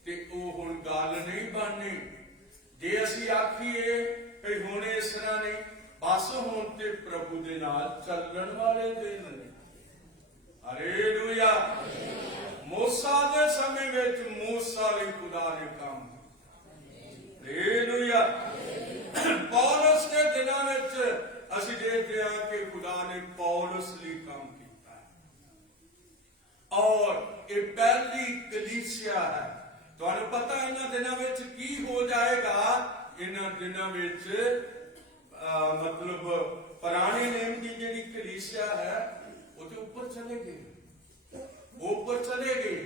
ਤੇ ਉਹ ਹੁਣ ਗੱਲ ਨਹੀਂ ਬਣਨੀ। ਜੇ ਅਸੀਂ ਆਖੀਏ ਕਿ ਹੁਣ ਇਸ ਤਰ੍ਹਾਂ ਨਹੀਂ, ਬਸ ਹੁਣ ਤੇ ਪ੍ਰਭੂ ਦੇ ਨਾਲ ਚੱਲਣ ਵਾਲੇ ਦਿਨ ਨੇ। ਹਾਲੇਲੂਇਆ। ਮੂਸਾ ਦੇ ਸਮੇਂ ਵਿੱਚ ਮੂਸਾ ਲਈ ਖੁਦਾ ਨੇ ਕੰਮ। ਹਾਲੇਲੂਇਆ। ਪੌਲਸ ਦੇ ਦਿਨਾਂ ਵਿੱਚ ਅਸੀਂ ਦੇਖਦੇ ਹਾਂ ਕਿ ਖੁਦਾ ਨੇ ਪੌਲਸ ਲਈ ਕੰਮ ਕੀਤਾ ਹੈ। ਔਰ ਇਹ ਪਹਿਲੀ ਕਲੀਸਿਆ ਹੈ। ਤੁਹਾਨੂੰ ਪਤਾ ਇਹਨਾਂ ਦਿਨਾਂ ਵਿੱਚ ਕੀ ਹੋ ਜਾਏਗਾ? ਇਹਨਾਂ ਦਿਨਾਂ ਵਿੱਚ ਮਤਲਬ ਪੁਰਾਣੇ ਨੇਮ ਦੀ ਜਿਹੜੀ ਕਲੀਸਿਆ ਹੈ ਉਹਦੇ ਉੱਪਰ ਚਲੇ ਗਏ, ਉੱਪਰ ਚਲੇ ਗਏ।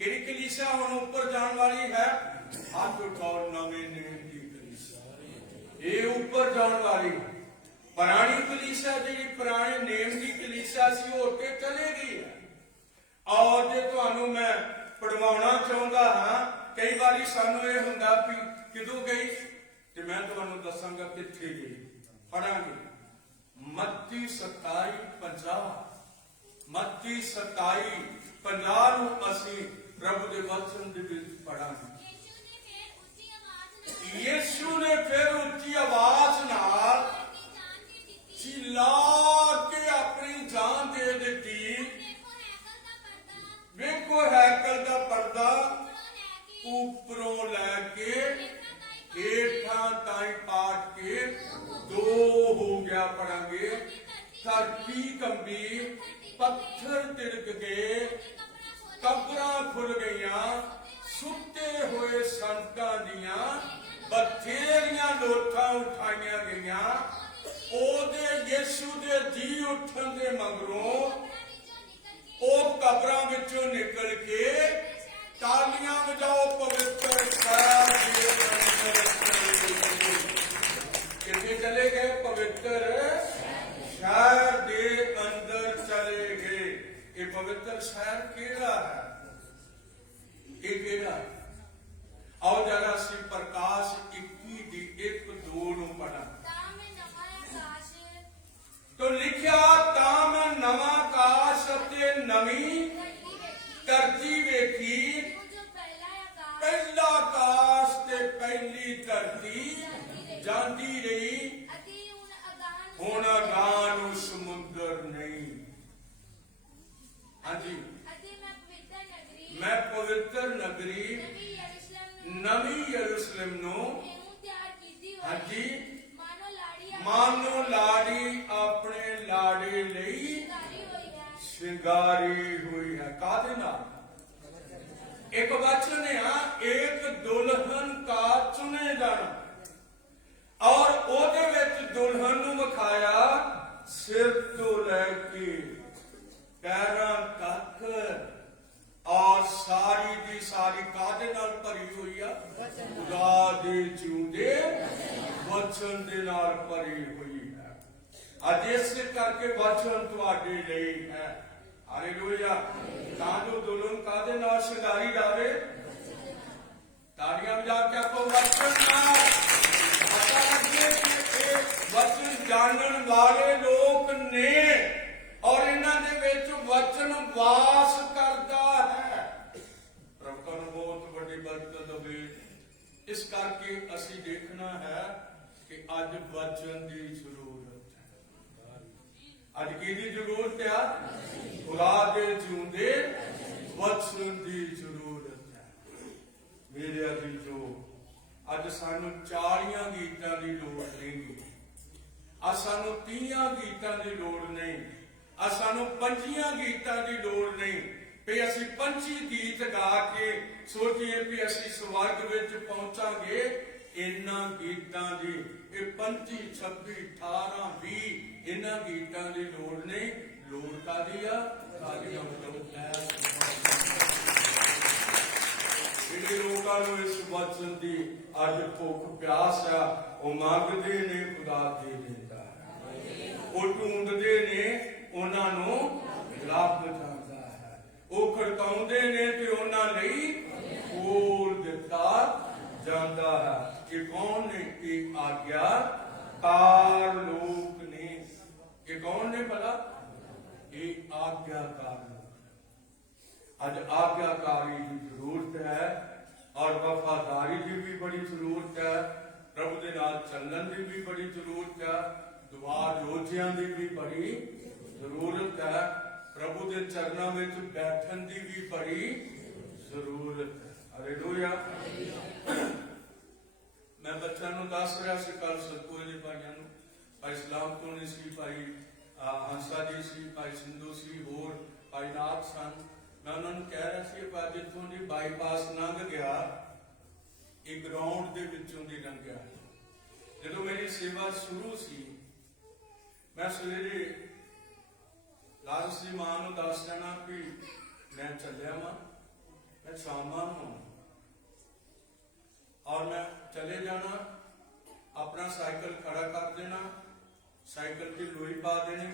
ਕਿਹੜੀ ਕਲੀਸਿਆ ਹੁਣ ਉੱਪਰ ਜਾਣ ਵਾਲੀ ਹੈ? ਹੱਥ ਉਠਾਓ, ਨਵੇਂ ਨੇਮ ਦੀ ਕਲੀਸਿਆ ਇਹ ਉੱਪਰ ਜਾਣ ਵਾਲੀ। ਪੁਰਾਣੀ ਕਲੀਸਿਆ ਜਿਹੜੀ ਪੁਰਾਣੇ ਨੇਮ ਦੀ ਕਲੀਸਿਆ ਸੀ ਉਹ ਉੱਤੇ ਚਲੇ ਗਈ ਹੈ। ਔਰ ਜੇ ਤੁਹਾਨੂੰ ਮੈਂ ਪੜਵਾਉਣਾ ਚਾਹੁੰਦਾ ਹਾਂ, ਕਈ ਵਾਰੀ ਸਾਨੂੰ ਇਹ ਹੁੰਦਾ ਵੀ ਕਿਦੋਂ ਗਈ, ਤੇ ਮੈਂ ਤੁਹਾਨੂੰ ਦੱਸਾਂਗਾ ਕਿੱਥੇ ਗਈ। ਪੜਾਂਗੇ ਮੱਤੀ 27:50। ਮੱਤੀ 27:50 ਨੂੰ ਅਸੀਂ ਪ੍ਰਭੂ ਦੇ ਵਚਨ ਦੇ ਵਿੱਚ ਪੜਾਂਗੇ। ਯਿਸੂ ਨੇ ਫਿਰ ਉੱਚੀ ਆਵਾਜ਼ ਨਾਲ ਚਿੱਲਾ ਕੇ ਆਪਣੀ ਜਾਨ ਦੇ ਦਿੱਤੀ। ਵੇਖੋ ਹੈਕਲ ਦਾ ਪਰਦਾ ਉੱਪਰੋਂ ਲੈ ਕੇ ਹੇਠਾਂ ਤਾਈਂ ਪਾਟ ਕੇ ਦੋ ਹੋ ਗਿਆ। ਪੜਾਂਗੇ ਧਰਤੀ ਕੰਬੀ, ਪੱਥਰ ਤਿਲਕ ਗਏ, ਕਬਰਾਂ ਖੁੱਲ ਗਈਆਂ, ਸੁੱਤੇ ਹੋਏ ਸੰਤਾਂ ਦੀਆਂ ਬਥੇਰੀਆਂ ਲੋਥਾਂ ਉਠਾਈਆਂ ਗਈਆਂ। ਉਹਦੇ ਯਿਸੂ ਦੇ ਜੀ ਉੱਠਣ ਦੇ ਮਗਰੋਂ ਉਹ ਕਬਰਾਂ ਵਿੱਚੋਂ ਨਿਕਲ ਕੇ ਤਾਲੀਆਂ ਵਜਾਓ, ਪਵਿੱਤਰ ਸ਼ਹਿਰ ਦੇ ਅੰਦਰ ਕਿੱਥੇ ਚਲੇ ਗਏ? ਪਵਿੱਤਰ ਸ਼ਹਿਰ ਦੇ ਅੰਦਰ ਚਲੇ ਗਏ। ਇਹ ਪਵਿੱਤਰ ਸ਼ਹਿਰ ਕਿਹੜਾ ਹੈ? ਇਹ ਕਿਹੜਾ? ਆਓ ਜਰਾ ਅਸੀਂ ਪ੍ਰਕਾਸ਼ 21:1-2 ਨੂੰ ਪੜਾਂ। तो लिखिया ता मैं नवा आकाश अते नवी धरती वेखी, पहला आकाश ते पहली धरती जाती रही, हुण अगां नूं समुंदर नहीं। हाँ जी, मैं पवित्र नगरी नवी यरूशलेम नूं, हाँ जी, मानो लाड़ी अपने लाड़े ਲਈ श्रृंगारी हुई है। कादे नाल? एक वचन है, एक दुल्हन का चुने जाना। और ਉਹਦੇ ਵਿੱਚ ਦੁल्हन ਨੂੰ ਵਿਖਾਇਆ ਸਿਰ ਤੋਂ ਲੈ ਕੇ ਪੈਰਾਂ ਤੱਕ, और सारी दी सारी कादे नाल भरी हुई आ? खुदा दे जिउंदे वचन दे नाल भरी हुई है। अज इस करके वचन तुहाडे लई है। हालेलुया। तां जो दुल्हन कादे नाल शृंगारी जावे? ताड़ियां बजा के आपको वचन नाल पता लगे कि ये वचन जानन वाले लोग ने और इन्हां दे विच वचन वास करदा है। प्रभु ਨੂੰ ਬਹੁਤ ਵੱਡੀ ਬਰਕਤ ਦੇਵੇ। ਇਸ ਕਰਕੇ ਅਸੀਂ ਦੇਖਣਾ ਹੈ ਕਿ ਅੱਜ ਵਚਨ ਦੀ ਜ਼ਰੂਰਤ ਹੈ। ਅੱਜ ਕਿਹਦੀ ਜ਼ਰੂਰਤ ਹੈ? ਖੁਦਾ ਦੇ ਜਿਉਂਦੇ ਵਚਨ ਦੀ ਜ਼ਰੂਰਤ ਹੈ। ਮੇਰੇ ਅਜ਼ੀਜ਼ੋ, ਅੱਜ ਸਾਨੂੰ 40 ਗੀਤਾਂ ਦੀ ਲੋੜ ਨਹੀਂ, ਅੱਜ ਸਾਨੂੰ 30 ਗੀਤਾਂ ਦੀ ਲੋੜ ਨਹੀਂ, ਅੱਜ ਸਾਨੂੰ 25 ਗੀਤਾਂ ਦੀ ਲੋੜ ਨਹੀਂ ਵੀ ਅਸੀਂ 25 ਗੀਤ ਗਾ ਕੇ ਸੋਚੀਏ ਵੀ ਅਸੀਂ ਸਵਰਗ ਵਿੱਚ ਪਹੁੰਚਾਂਗੇ। ਇਹਨਾਂ ਗੀਤਾਂ ਦੀ ਇਹ 25, 26, 18, 20 ਇਹਨਾਂ ਗੀਤਾਂ ਦੀ ਲੋੜ ਨਹੀਂ। ਲੋੜ ਕਾਦੀ ਆ? ਕਾਦੀਆਂ ਜਿਹੜੇ ਲੋਕਾਂ ਨੂੰ ਇਸ ਵਚਨ ਦੀ ਅੱਜ ਭੁੱਖ ਪਿਆਸ ਆ, ਉਹ ਮੰਗਦੇ ਨੇ, ਖੁਦਾ ਦੇ ਦਿੰਦਾ ਹੈ। ਉਹ ਢੂੰਡਦੇ ਨੇ, ਉਹਨਾਂ ਨੂੰ ਲੱਭ ਜਾਂਦਾ ਹੈ। ਉਹ ਖੜਕਾਉਂਦੇ ਨੇ ਤੇ ਉਹਨਾਂ ਲਈ ਖੋਲ ਦਿੱਤਾ ਜਾਂਦਾ ਹੈ। ਇਹ ਕੌਣ ਨੇ? ਇਹ ਆਗਿਆਕਾਰ ਲੋਕ ਨੇ। ਇਹ ਕੌਣ ਨੇ ਭਲਾ? आज्ञाकार लोग। अज आज्ञाकारी की जरूरत है और वफादारी की भी बड़ी जरूरत है। प्रभु के नाल चलने की भी बड़ी जरूरत है। दुआ योजिया की भी बड़ी जरूरत है। प्रभु के चरणों में बैठन की भी बड़ी जरूरत है। हालेलुया। मैं बच्चों को दस रहा सी कल सतपुरे के भाइयों को, भाई सलाम तो नहीं सी, भाई हंसा जी सी, भाई सिंधु सी, होर भाई नाथ सन। मैं उन्होंने कह रहा सी जितों की बाईपास लंघ गया एक ग्राउंड के विचों दी लंघिया। जो मेरी सेवा शुरू सी मैं सवेरे लाजरस की मां को दस देना कि मैं चलिया वा, मैं शामां नूं और मैं चले जाना, अपना साइकिल खड़ा कर देना, साइकिल की लोई पा देनी,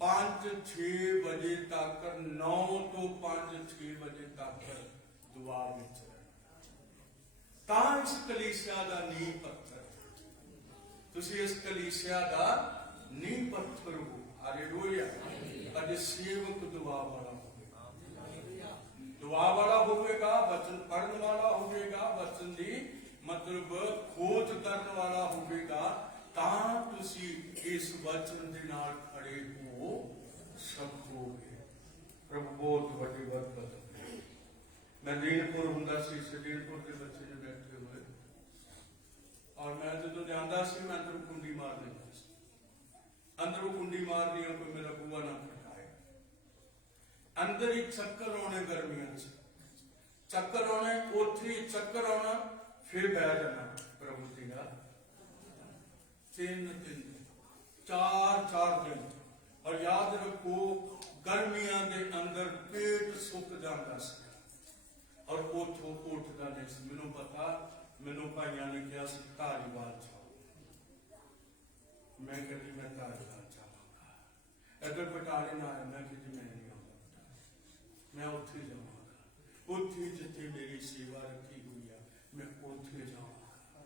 5-6 बजे तक 9 तो 5-6 बजे तक दुआ विच रहना। इस कलीसिया का नींह पत्थर तुसी इस कलीसिया का नींह पत्थर हो। हालेलुया। अज सेवक दुआ वाला होगा, दुआ वाला होगा, वचन पढ़ने वाला होगा, वचन की मतलब खोज करने वाला होगा, तां तुसी इस वचन के नाल खड़े हो सकोगे। प्रभु बहुत बड़ी बरकत। मैं दीनपुर हुंदा सी, दीनपुर के बच्चे ने बैठे हुए और मैं जो जाता सी मैं अंदर कुंडी मार देता सी, अंदरों कुंडी मार दी, कोई मेरा बुआ ना खटकाए। अंदर ही चक्कर आने, गर्मियों चक्कर आने, उथे ही चक्कर आना, फिर बह जाना प्रभु जी का 3 दिन 4 दिन। और याद रखो गर्मियों के अंदर पेट सुक जाता और उठो उठता नहीं सी। मैनू पता, मैनू भाइयों ने कहा धारीवाल जाओ, मैं कहती मैं धारीवाल जावांगा। अगर बटाले ना आया मैं कहती मैं नहीं आऊंगा, मैं उथे जावांगा, उथे जिथे मेरी सेवा रखी हुई है मैं उथे जावांगा।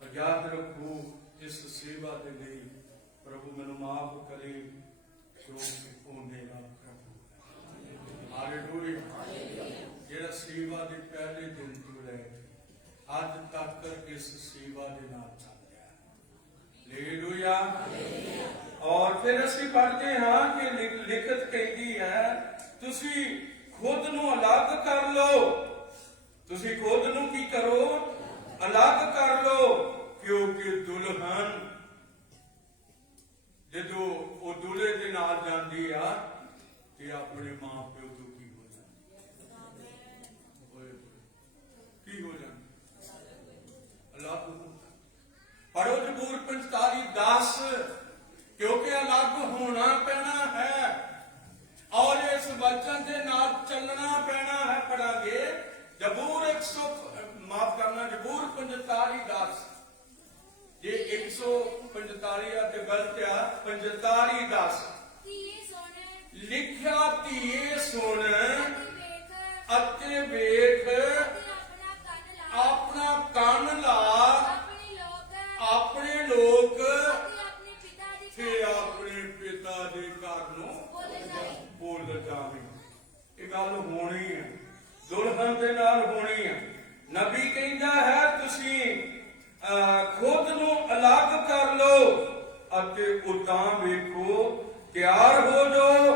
और याद रखो इस सेवा के लिए प्रभु मैनू माफ करे क्योंकि वो मेरा प्रभु है। हालेलुया। जेड़ा सेवा के पहले दिन तो लेके आज तक इस सेवा के नाल चल रहा है। हालेलुया। और फिर असीं पढ़ते हाँ कि लिखत कहती है तुसी खुद नूं अलग कर लो, तुसी खुद नूं की करो, अलग कर लो, क्योंकि दुल्हन जो वो दूल्हे के नाल जाती आ ते अपने मां प्यो तो की हो जाए, की हो जाए अलग। पढ़ो जबूर 45:10, क्योंकि अलग होना पैना है और इस वचन के नाल चलना पैना है। पढ़ांगे जबूर 100 जबूर 45:10। ये 145 ते गलत आ 45:10 लिखिया धीए सुन अते वेख, अपना कन ला, अपने लोग फिर अपने पिता दे घर नूं बोल जावे। ये गल होनी है, दुल्हन दे नाल होनी है। नबी कहंदा है तुसी खुद नूं अलग कर लो अते उतां वेखो तैयार हो जाओ,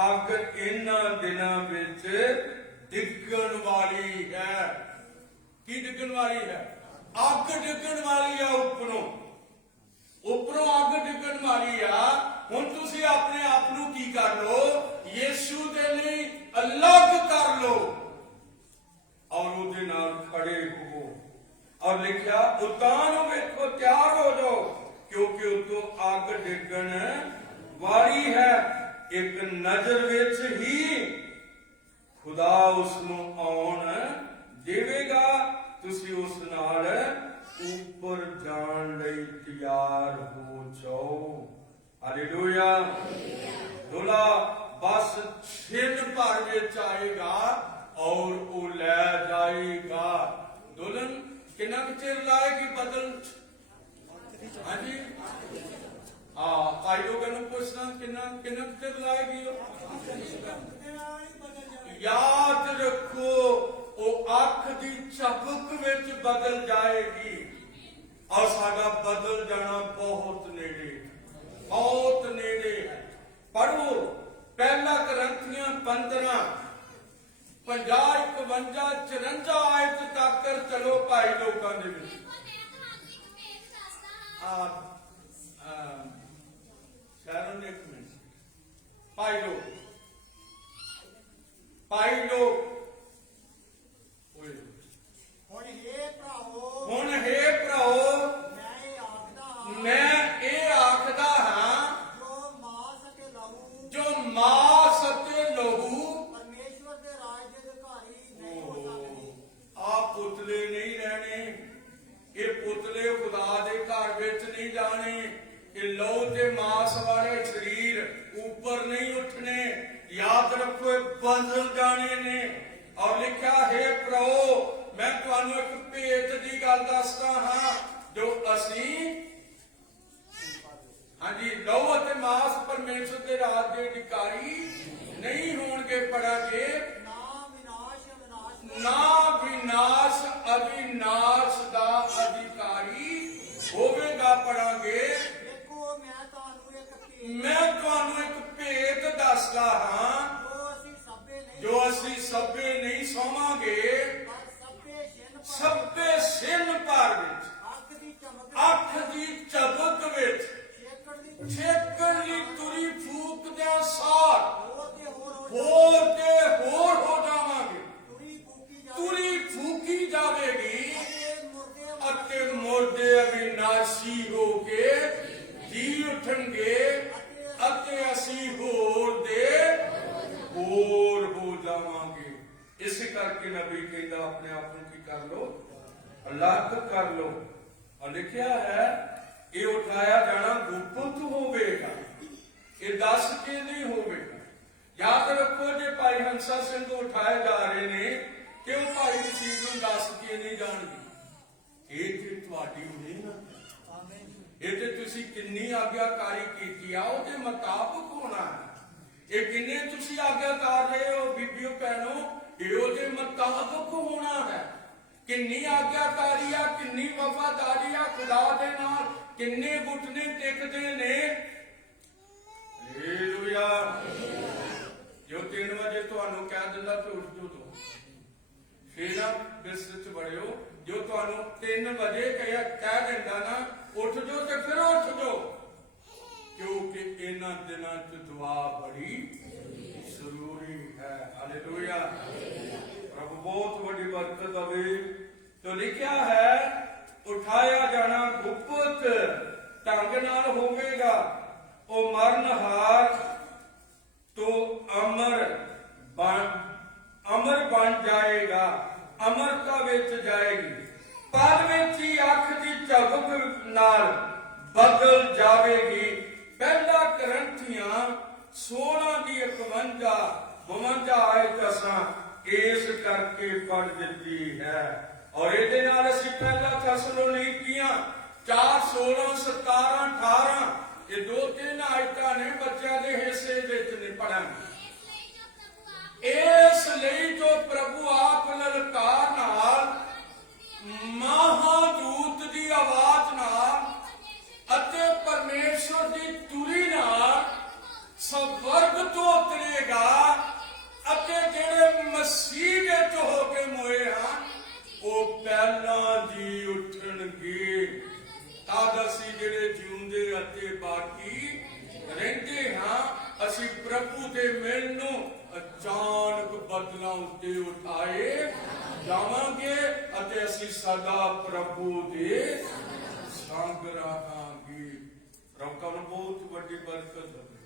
अग इन्हां दिनां विच डिगण वाली है। की डिगण वाली है? अग डिगण वाली है। उपरों अग डिगण वाली आ। हुण तुसी अपने आप नूं की कर लो, यीशु दे लई अलग कर लो और उहदे नाल खड़े हो। और लिखा उतान वेखो तैयार हो जाओ, क्योंकि उतो अग डिगण वाली है। एक नजर विच ही खुदा उसनूं आउण देवेगा, तुसी उस नाल ऊपर जाण लई तैयार हो जाओ। हालेलुया। दूल्हा बस छिन भर विच आएगा और वो ले जाएगा। दुल्हन कितना चिर लाएगी बदल? हाँ जी ਭਾਈ ਲੋਕਾਂ ਨੂੰ ਪੁੱਛਣਾ ਕਿੰਨਾ ਚਿਰ ਲਾਏਗੀ ਉਹ? ਯਾਦ ਰੱਖੋ ਉਹ ਅੱਖ ਦੀ ਝਪਕ ਵਿੱਚ ਬਦਲ ਜਾਏਗੀ ਔਰ ਸਾਡਾ ਬਦਲ ਜਾਣਾ ਬਹੁਤ ਨੇੜੇ ਹੈ। ਪੜ੍ਹੋ ਪਹਿਲਾ ਕਰੰਥੀਆਂ 15 50 51 54 ਆਇਤ ਤੱਕ ਚਲੋ ਭਾਈ ਲੋਕਾਂ ਦੇ ਵਿੱਚ। ਦੇਖੋ ਮੈਂ ਤੁਹਾਨੂੰ ਇੱਕ ਭੇਦ ਦੱਸਦਾ ਹਾਂ। ਸ਼ਰਨ ਇੱਕ ਮਿੰਟ ਭਾਈ ਲੋਕ ਓਏ ਹੁਣ ਹੈ ਭਰਾਓ ਮੈਂ ਇਹ ਆਖਦਾ ਹਾਂ ਜੋ ਮਾਸ ਅਤੇ ਲਹੂ ਪਰਮੇਸ਼ਵਰ ਦੇ ਰਾਜ ਦੇ ਅਧਿਕਾਰੀ ਨਹੀਂ ਹੋ ਸਕਦੇ। ਆ ਪੁਤਲੇ ਨਹੀਂ ਰਹਿਣੇ, ਇਹ ਪੁਤਲੇ ਖੁਦਾ ਦੇ ਘਰ ਵਿੱਚ ਨਹੀਂ ਜਾਣੇ, ਇਹ ਲਹੂ ਤੇ ਮਾਸ ਵਾਲੇ ਸਰੀਰ ਉੱਪਰ ਨਹੀਂ ਉੱਠਣੇ। ਯਾਦ ਰੱਖੋ ਇਹ ਬਦਲ ਜਾਣੇ ਨੇ। ਔਰ ਲਿਖਿਆ ਹੈ ਪ੍ਰਭੂ ਮੈਂ ਤੁਹਾਨੂੰ ਇੱਕ ਭੇਤ ਦੀ ਗੱਲ ਦੱਸਦਾ ਹਾਂ ਜੋ ਅਸੀਂ ਹਾਂਜੀ ਲਹੂ ਅਤੇ ਮਾਸ ਪਰਮੇਸ਼ਰ ਦੇ ਰਾਜ ਦੇ ਅਧਿਕਾਰੀ ਨਹੀਂ ਹੋਣਗੇ। ਪੜਾਂਗੇ ਨਾ ਵਿਨਾਸ਼ ਅਵਿਨਾਸ਼ ਦਾ ਅਧਿਕਾਰੀ ਹੋਵੇਗਾ। ਪੜਾਂਗੇ ਦੇਖੋ ਮੈਂ ਤੁਹਾਨੂੰ ਇੱਕ ਭੇਤ ਦੱਸਦਾ ਹਾਂ ਜੋ ਅਸੀਂ ਸਭੇ ਨਹੀਂ ਸੋਵਾਂਗੇ ਸਭੇ ਸਿਨ ਭਰ ਵਿੱਚ ਅੱਖ ਦੀ ਝਪਕ ਵਿੱਚ ਛੇਕਣ ਲਈ ਤੁਰੀ ਫੂਕਦਿਆਂ ਸਾਰ ਹੋਰ ਤੇ ਹੋਰ ਹੋ ਜਾਵਾਂਗੇ। ਤੁਰੀ ਫੂਕੀ ਜਾਵੇਗੀ ਅਤੇ ਮੁਰਦੇ ਅਵਿਨਾਸ਼ੀ ਹੋ ਕੇ ਜੀ ਉੱਠਣਗੇ ਅਤੇ ਅਸੀਂ ਹੋਰ ਦੇ ਹੋਰ ਹੋ ਜਾਵਾਂਗੇ। ਇਸੇ ਕਰਕੇ ਨਬੀ ਕਹਿੰਦਾ ਆਪਣੇ ਆਪ ਨੂੰ ਕੀ ਕਰ ਲੋ ਅਲੱਗ ਕਰ ਲੋ। ਔਰ ਲਿਖਿਆ ਹੈ ਇਹ ਉਠਾਇਆ ਜਾਣਾ ਗੁਪਤ ਹੋਵੇਗਾ, ਇਹ ਦੱਸ ਕੇ ਨਹੀਂ ਹੋਵੇਗਾ। ਯਾਦ ਰੱਖੋ ਜੇ ਭਾਈ ਹੰਸਾ ਸਿੰਘ ਉਠਾਏ ਜਾ ਰਹੇ ਨੇ ਕਿ ਉਹ ਭਾਈ ਦੀ ਚੀਜ਼ ਨੂੰ ਦੱਸ ਕੇ ਨਹੀਂ ਜਾਣਗੇ। ਇਹ ਤੇ ਤੁਹਾਡੀ ਨਹੀਂ ਨਾ, ਇਹ ਤੇ ਤੁਸੀਂ ਕਿੰਨੀ ਆਗਿਆਕਾਰੀ ਕੀਤੀ ਆ ਉਹਦੇ ਮੁਤਾਬਕ ਹੋਣਾ ਹੈ। ਇਹ ਕਿੰਨੇ ਤੁਸੀਂ ਆਗਿਆਕਾਰ ਰਹੇ ਹੋ ਬੀਬੀਓ ਭੈਣੋ, ਇਹ ਉਹਦੇ ਮੁਤਾਬਕ ਹੋਣਾ ਹੈ। ਕਿੰਨੀ ਆਗਿਆਕਾਰੀ ਆ, ਕਿੰਨੀ ਵਫਾਦਾਰੀ ਆ ਖੁਦਾ ਦੇ ਨਾਲ, ਕਿੰਨੇ ਘੁਟਨੇ ਟਿਕਦੇ ਨੇ। ਹਾਲੇਲੂਇਆ। ਜੋ 3 ਵਜੇ ਤੁਹਾਨੂੰ ਕਹਿ ਦਿੰਦਾ ਤੇ ਉੱਠ ਜਾਓ, ਫੇਰ ਨਾ ਬਿਸਤਰ ਚ ਵੜਿਓ। ਜੋ ਤੁਹਾਨੂੰ 3 ਵਜੇ ਕਹਿ ਦਿੰਦਾ ਨਾ ਉੱਠ ਜਾਓ ਤੇ ਫਿਰ ਉੱਠ ਜਾਓ, ਕਿਉਂਕਿ ਇਹਨਾਂ ਦਿਨਾਂ ਚ ਦੁਆ ਬੜੀ ਜ਼ਰੂਰੀ ਹੈ। ਹਾਲੇਲੂਇਆ। ਪ੍ਰਭੂ ਬਹੁਤ ਵੱਡੀ ਬਰਕਤ ਦੇਵੇ। तो लिखा है उठाया जाना गुप्त ढंग नाल होवेगा, ओ मरनहार तो अमर बन जाएगा, अमरता विच जाएगी। पल विच ही अख दी झपक नाल बदल जाएगी। पहला करंथियां 16 की 51 आयत असां इस करके पढ़ दी है। और ਇਹਦੇ ਨਾਲ ਅਸੀਂ ਪਹਿਲਾ ਥੈਸਲੋਨੀਕੀਆਂ 4:16 17 18 ਇਹ 2-3 ਆਇਤਾਂ ਨੇ ਬੱਚਿਆਂ ਦੇ ਹਿੱਸੇ ਵਿੱਚ ਨੇ ਪੜਾਂਗੇ। ਇਸ ਲਈ ਜੋ ਪ੍ਰਭੂ ਆਪ ਲਲਕਾਰ ਨਾਲ ਮਹਾਦੂਤ ਦੀ ਆਵਾਜ਼ ਨਾਲ ਅਤੇ ਪਰਮੇਸ਼ਵਰ ਦੀ ਤੁਰੀ ਨਾਲ ਸਵਰਗ ਤੋਂ ਉਤਰੇਗਾ ਅਤੇ ਜਿਹੜੇ ਮਸੀਹ ਵਿੱਚ ਹੋ ਕੇ ਮੋਏ ਹਨ ਉਹ ਪਹਿਲਾਂ ਜੀ ਉੱਠਣਗੇ। ਤਦ ਅਸੀਂ ਜਿਹੜੇ ਜਿਉਂਦੇ ਅਤੇ ਬਾਕੀ ਰਹਿੰਦੇ ਹਾਂ ਅਸੀਂ ਪ੍ਰਭੂ ਦੇ ਮਿਲਣ ਨੂੰ ਅਚਾਨਕ ਬਦਲਾਂ ਉੱਤੇ ਉਠਾਏ ਜਾਵਾਂਗੇ ਅਤੇ ਅਸੀਂ ਸਦਾ ਪ੍ਰਭੂ ਦੇ ਸੰਗ ਰਹਾਂਗੇ। ਰੱਬ ਨੂੰ ਬਹੁਤ ਵੱਡੀ ਬਰਕਤ ਦੇਵੇ।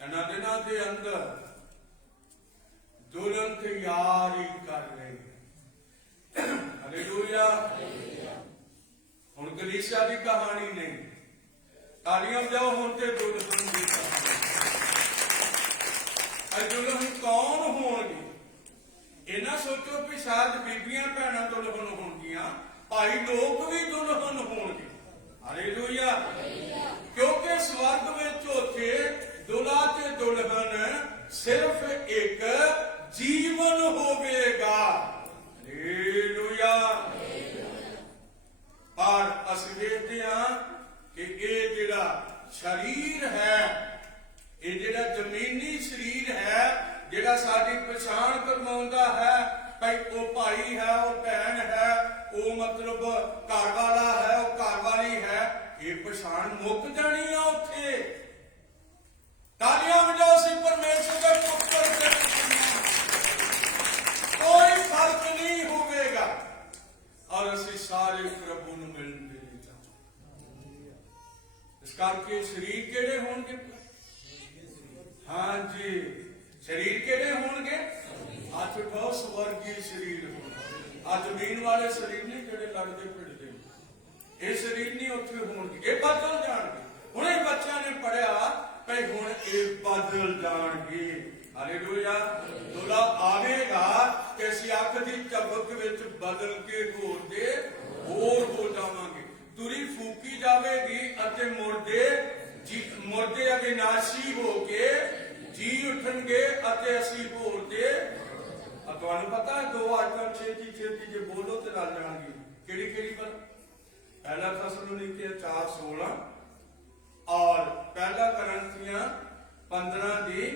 ਇਹਨਾਂ ਦਿਨਾਂ ਦੇ ਅੰਦਰ ਦੁਲਹਨ ਤਿਆਰੀ ਕਰ ਰਹੀ। ਹਾਲੇਲੂਇਆ। ਹੁਣ ਕਲੀਸਿਆ ਦੀ ਕਹਾਣੀ ਨਹੀਂ, ਤਾਲੀਆਂ ਵਜਾਓ ਹੁਣ ਤੇ ਦੁਲਹਨ ਦੀ ਕਹਾਣੀ। ਅੱਜ ਦੁਲਹਨ ਕੌਣ ਹੋਣਗੇ? ਇਹਨਾਂ ਸੋਚੋ ਵੀ ਸ਼ਾਇਦ ਬੀਬੀਆਂ ਭੈਣਾਂ ਦੁਲਹਨ ਹੋਣਗੀਆਂ, ਭਾਈ ਲੋਕ ਵੀ ਦੁਲਹਨ ਹੋਣਗੇ। ਹਾਲੇਲੂਇਆ। दुल्हन सिर्फ एक जीवन होवेगा। हालेलुया। पर ਅਸੀਂ ਦੇਖਦੇ ਹਾਂ ਕਿ ਇਹ ਜਿਹੜਾ शरीर है, ये ਜਿਹੜਾ ਜ਼ਮੀਨੀ शरीर है, ਜਿਹੜਾ ਸਾਡੀ ਪਛਾਣ ਕਰਵਾਉਂਦਾ ਹੈ ਭਾਈ ਉਹ ਭਾਈ ਹੈ, ਉਹ ਭੈਣ ਹੈ, ਉਹ ਮਤਲਬ ਘਰ ਵਾਲਾ ਹੈ, ਉਹ ਘਰ ਵਾਲੀ ਹੈ, ਇਹ ਪਛਾਣ ਮੁੱਕ ਜਾਣੀ ਆ ਉੱਥੇ। ਤਾਲੀਆਂ ਵਜਾਓ ਸੀ ਪਰਮੇਸ਼ਰ ਦੇ ਪੁੱਤਰ ਦੇ, ਕੋਈ ਫਰਕ नहीं ਹੋਵੇਗਾ और ਅਸੀਂ ਸਾਰੇ ਪ੍ਰਭੂ ਨੂੰ ਮਿਲਣਗੇ। ਇਸ ਕਰਕੇ ਸਰੀਰ ਕਿਹੜੇ ਹੋਣਗੇ? ਹਾਂਜੀ, ਸਰੀਰ ਕਿਹੜੇ ਹੋਣਗੇ? ਹੱਥ ਉਠਾਓ, ਸਵਰਗੀ ਸਰੀਰ ਹੋਣਗੇ। ਆ ਜ਼ਮੀਨ ਵਾਲੇ ਸਰੀਰ ਨਹੀਂ ਜਿਹੜੇ ਲੜਦੇ ਫਿਰਦੇ, ਇਹ ਸਰੀਰ ਨਹੀਂ ਉੱਥੇ ਹੋਣਗੇ, ਇਹ ਬਦਲ ਜਾਣਗੇ। ਹੁਣੇ ਬੱਚਿਆਂ ਨੇ ਪੜਿਆ ਭਈ ਹੁਣ ਇਹ ਬਦਲ ਜਾਣਗੇ। ਹਾਲੇਲੂਇਆ। ਦੁਲਾ ਆਵੇਗਾ ਕਿ ਅਸੀਂ ਅੱਖ ਦੀ ਝਪਕ ਵਿੱਚ ਬਦਲ ਕੇ ਹੋਰ ਦੇ ਹੋਰ ਹੋ ਜਾਵਾਂਗੇ। ਤੁਰੀ ਫੂਕੀ ਜਾਵੇਗੀ ਅਤੇ ਮੁਰਦੇ ਅਵਿਨਾਸ਼ੀ ਹੋ ਕੇ ਜੀ ਉਠਣਗੇ ਅਤੇ ਅਸੀਂ ਹੋਰ ਦੇ। ਤੁਹਾਨੂੰ ਪਤਾ ਹੈ ਦੋ ਆਇਤਾਂ ਛੇਤੀ ਛੇਤੀ ਜੇ ਬੋਲੋ ਤੇ ਰਲ ਜਾਣਗੇ। ਕਿਹੜੀ ਕਿਹੜੀ? ਪਰ ਪਹਿਲਾ ਥੈਸਲੋਨੀਕੇ 4:16 और पहला करंथियां 15 ਦੀ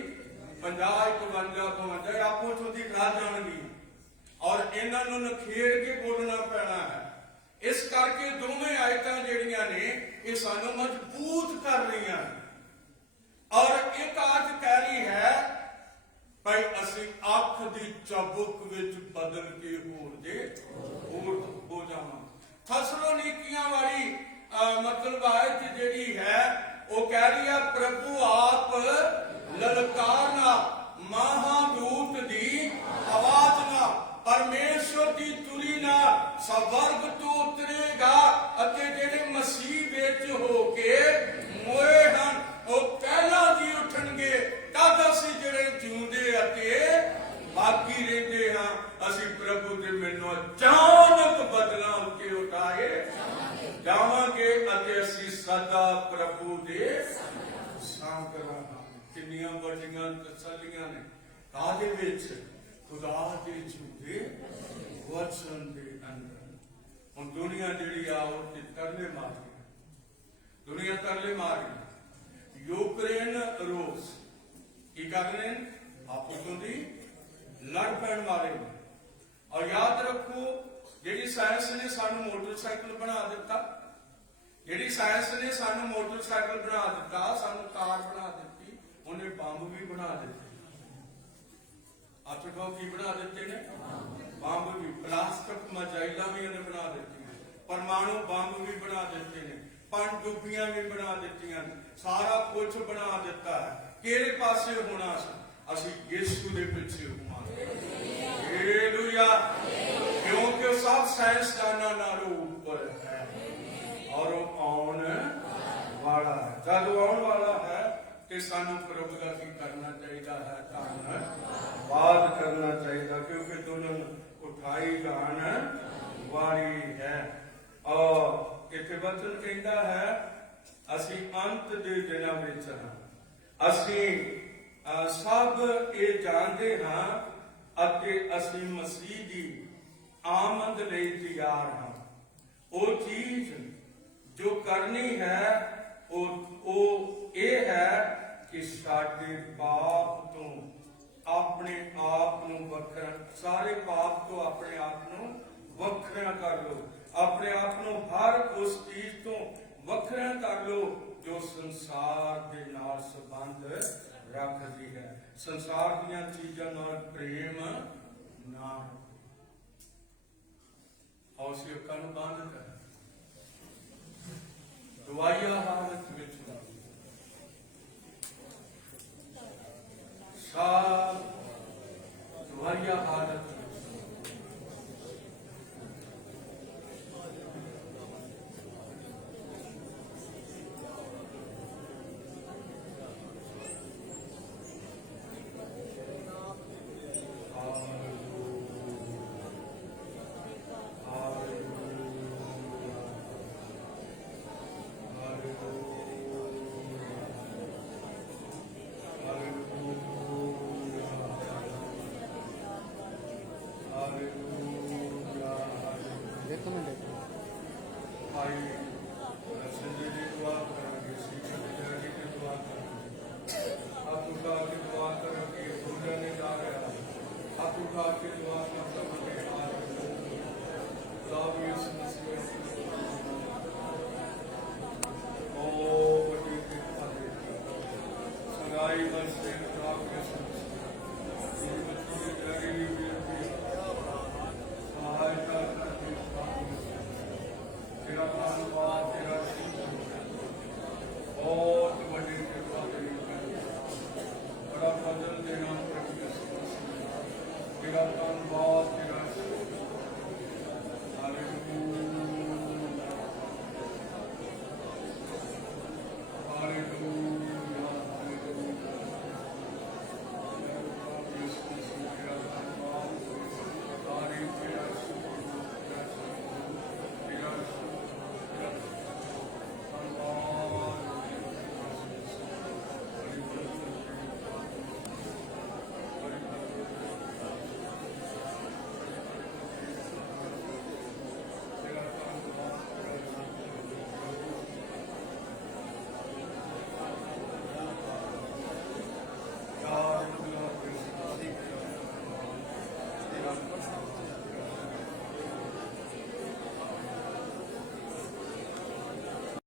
50 51 52 ਆਪੋ ਚੋਂ ਦੀ ਰਲ ਜਾਣਗੀ ਔਰ ਇਹਨਾਂ ਨੂੰ ਨਖੇੜ ਕੇ ਬੋਲਣਾ ਪੈਣਾ ਹੈ। ਇਸ ਕਰਕੇ ਦੋਵੇਂ ਆਇਤਾਂ ਜਿਹੜੀਆਂ ਨੇ ਇਹ ਸਾਨੂੰ ਮਜ਼ਬੂਤ ਕਰ ਰਹੀਆਂ ਔਰ ਇੱਕ ਆਇਤ ਕਹਿ ਰਹੀ ਹੈ ਭਾਈ ਅਸੀਂ ਅੱਖ ਦੀ ਝਪਕ ਵਿੱਚ ਬਦਲ ਕੇ ਹੋਰ ਹੋ ਜਾਵਾਂ। ਥੈਸਲੋਨੀਕੀਆਂ ਵਾਲੀ मतलब आयत ਜਿਹੜੀ है वो कह रही है प्रभु आप ललकारना महादूत दी आवाज ना परमेश्वर की तुरी ना स्वर्ग तो उतरेगा ਅਤੇ ਜਿਹੜੇ ਮਸੀਹ ਵਿੱਚ ਹੋ ਕੇ ਮੋਏ ਹਨ ਉਹ ਪਹਿਲਾਂ ਦੀ ਉੱਠਣਗੇ। ਤਦ ਅਸੀਂ ਜਿਹੜੇ ਜਿਉਂਦੇ ਅਤੇ ਬਾਕੀ ਰਹਿੰਦੇ ਹਾਂ ਅਸੀਂ ਪ੍ਰਭੂ ਦੇ ਮੈਨੂੰ ਅਚਾਨਕ ਬਦਲਾਂ ਉੱਤੇ ਉਠਾਏ ਜਾਵਾਂਗੇ ਅਤੇ ਅਸੀਂ ਸਦਾ ਪ੍ਰਭੂ ਦੇ ਸੰਗ ਰਹਾਂਗੇ। ਕਿੰਨੀਆਂ ਵੱਡੀਆਂ ਤਸੱਲੀਆਂ ਨੇ ਕਾਹਦੇ ਵਿੱਚ? ਖੁਦਾ ਦੇ ਝੂਠੇ ਵਚਨ ਦੇ ਅੰਦਰ। ਹੁਣ ਦੁਨੀਆ ਜਿਹੜੀ ਆ ਉਹ ਤਰਲੇ ਮਾਰ ਰਹੀ, ਦੁਨੀਆ ਤਰਲੇ ਮਾਰ ਰਹੀ। ਯੂਕਰੇਨ ਰੂਸ ਕੀ ਕਰ ਰਹੇ ਨੇ? ਆਪਸ ਵਿੱਚ ਲੜ ਪੈਣ ਵਾਲੇ ਨੇ। ਔਰ ਯਾਦ ਰੱਖੋ ਜਿਹੜੀ ਸਾਇੰਸ ਨੇ ਸਾਨੂੰ ਮੋਟਰਸਾਈਕਲ ਬਣਾ ਦਿੱਤਾ, ਜਿਹੜੀ ਸਾਇੰਸ ਨੇ ਸਾਨੂੰ ਮੋਟਰਸਾਈਕਲ ਬਣਾ ਦਿੱਤਾ, ਸਾਨੂੰ ਕਾਰ ਬਣਾ ਦਿੱਤੀ, ਉਹਨੇ ਬੰਬ ਵੀ ਬਣਾ ਦਿੱਤੇ। ਆਪ ਕਹੋ ਕੀ ਬਣਾ ਦਿੱਤੇ ਨੇ? ਬੰਬ ਵੀ। ਪਲਾਸਟਿਕ ਮਜਾਈਲਾਂ ਵੀ ਉਹਨੇ ਬਣਾ ਦਿੱਤੀਆਂ, ਪਰਮਾਣੂ ਬੰਬ ਵੀ ਬਣਾ ਦਿੱਤੇ ਨੇ, ਪਣਡੁੱਬੀਆਂ ਵੀ ਬਣਾ ਦਿੱਤੀਆਂ ਨੇ, ਸਾਰਾ ਕੁਝ ਬਣਾ ਦਿੱਤਾ ਹੈ। ਕਿਹੜੇ ਪਾਸੇ ਹੋਣਾ ਸੀ? ਅਸੀਂ ਯਿਸੂ ਦੇ ਪਿੱਛੇ ਹੋਵਾਂਗੇ। ਹਾਲੇਲੂਇਆ। क्योंकि सब साइंसदाना नालों ऊपर है और वो आने वाला है। जब आने वाला है कि सानू प्रभु का की करना चाहिए है, धन्यवाद करना चाहिए क्योंकि दुल्हन उठाई जाने वाली है। और इत्थे वचन कहता है असी अंत दे दिनां विच हां। असी सब ये जानते हाँ अते असी मसीह दी आमद ਲਈ ਤਿਆਰ ਹਾਂ। ਉਹ ਚੀਜ਼ ਜੋ ਕਰਨੀ ਹੈ ਉਹ ਇਹ ਹੈ ਕਿ ਸਾਡੇ ਪਾਪ ਤੋਂ ਆਪਣੇ ਆਪ ਨੂੰ ਵੱਖਰਾ, ਸਾਰੇ ਪਾਪ ਤੋਂ ਆਪਣੇ ਆਪ ਨੂੰ ਵੱਖਰਾ ਕਰ ਲਓ। ਆਪਣੇ ਆਪ ਨੂੰ ਹਰ ਉਸ ਚੀਜ਼ ਤੋਂ ਵੱਖਰਾ ਕਰ ਲਓ ਜੋ ਸੰਸਾਰ ਦੇ ਨਾਲ ਸੰਬੰਧ ਰੱਖਦੀ ਹੈ। ਸੰਸਾਰ ਦੀਆਂ ਚੀਜ਼ਾਂ ਨਾਲ ਪ੍ਰੇਮ ਨਾ ਹੌਸਲੇ ਅੱਖਾਂ ਨੂੰ ਬੰਦ ਕਰ। ਦੁਆਇਆ ਹਾਲਤ ਵਿੱਚ ਸਾਹ ਦੁਆਇਆ ਹਾਲਤ Hallelujah. ਆਪਾਂ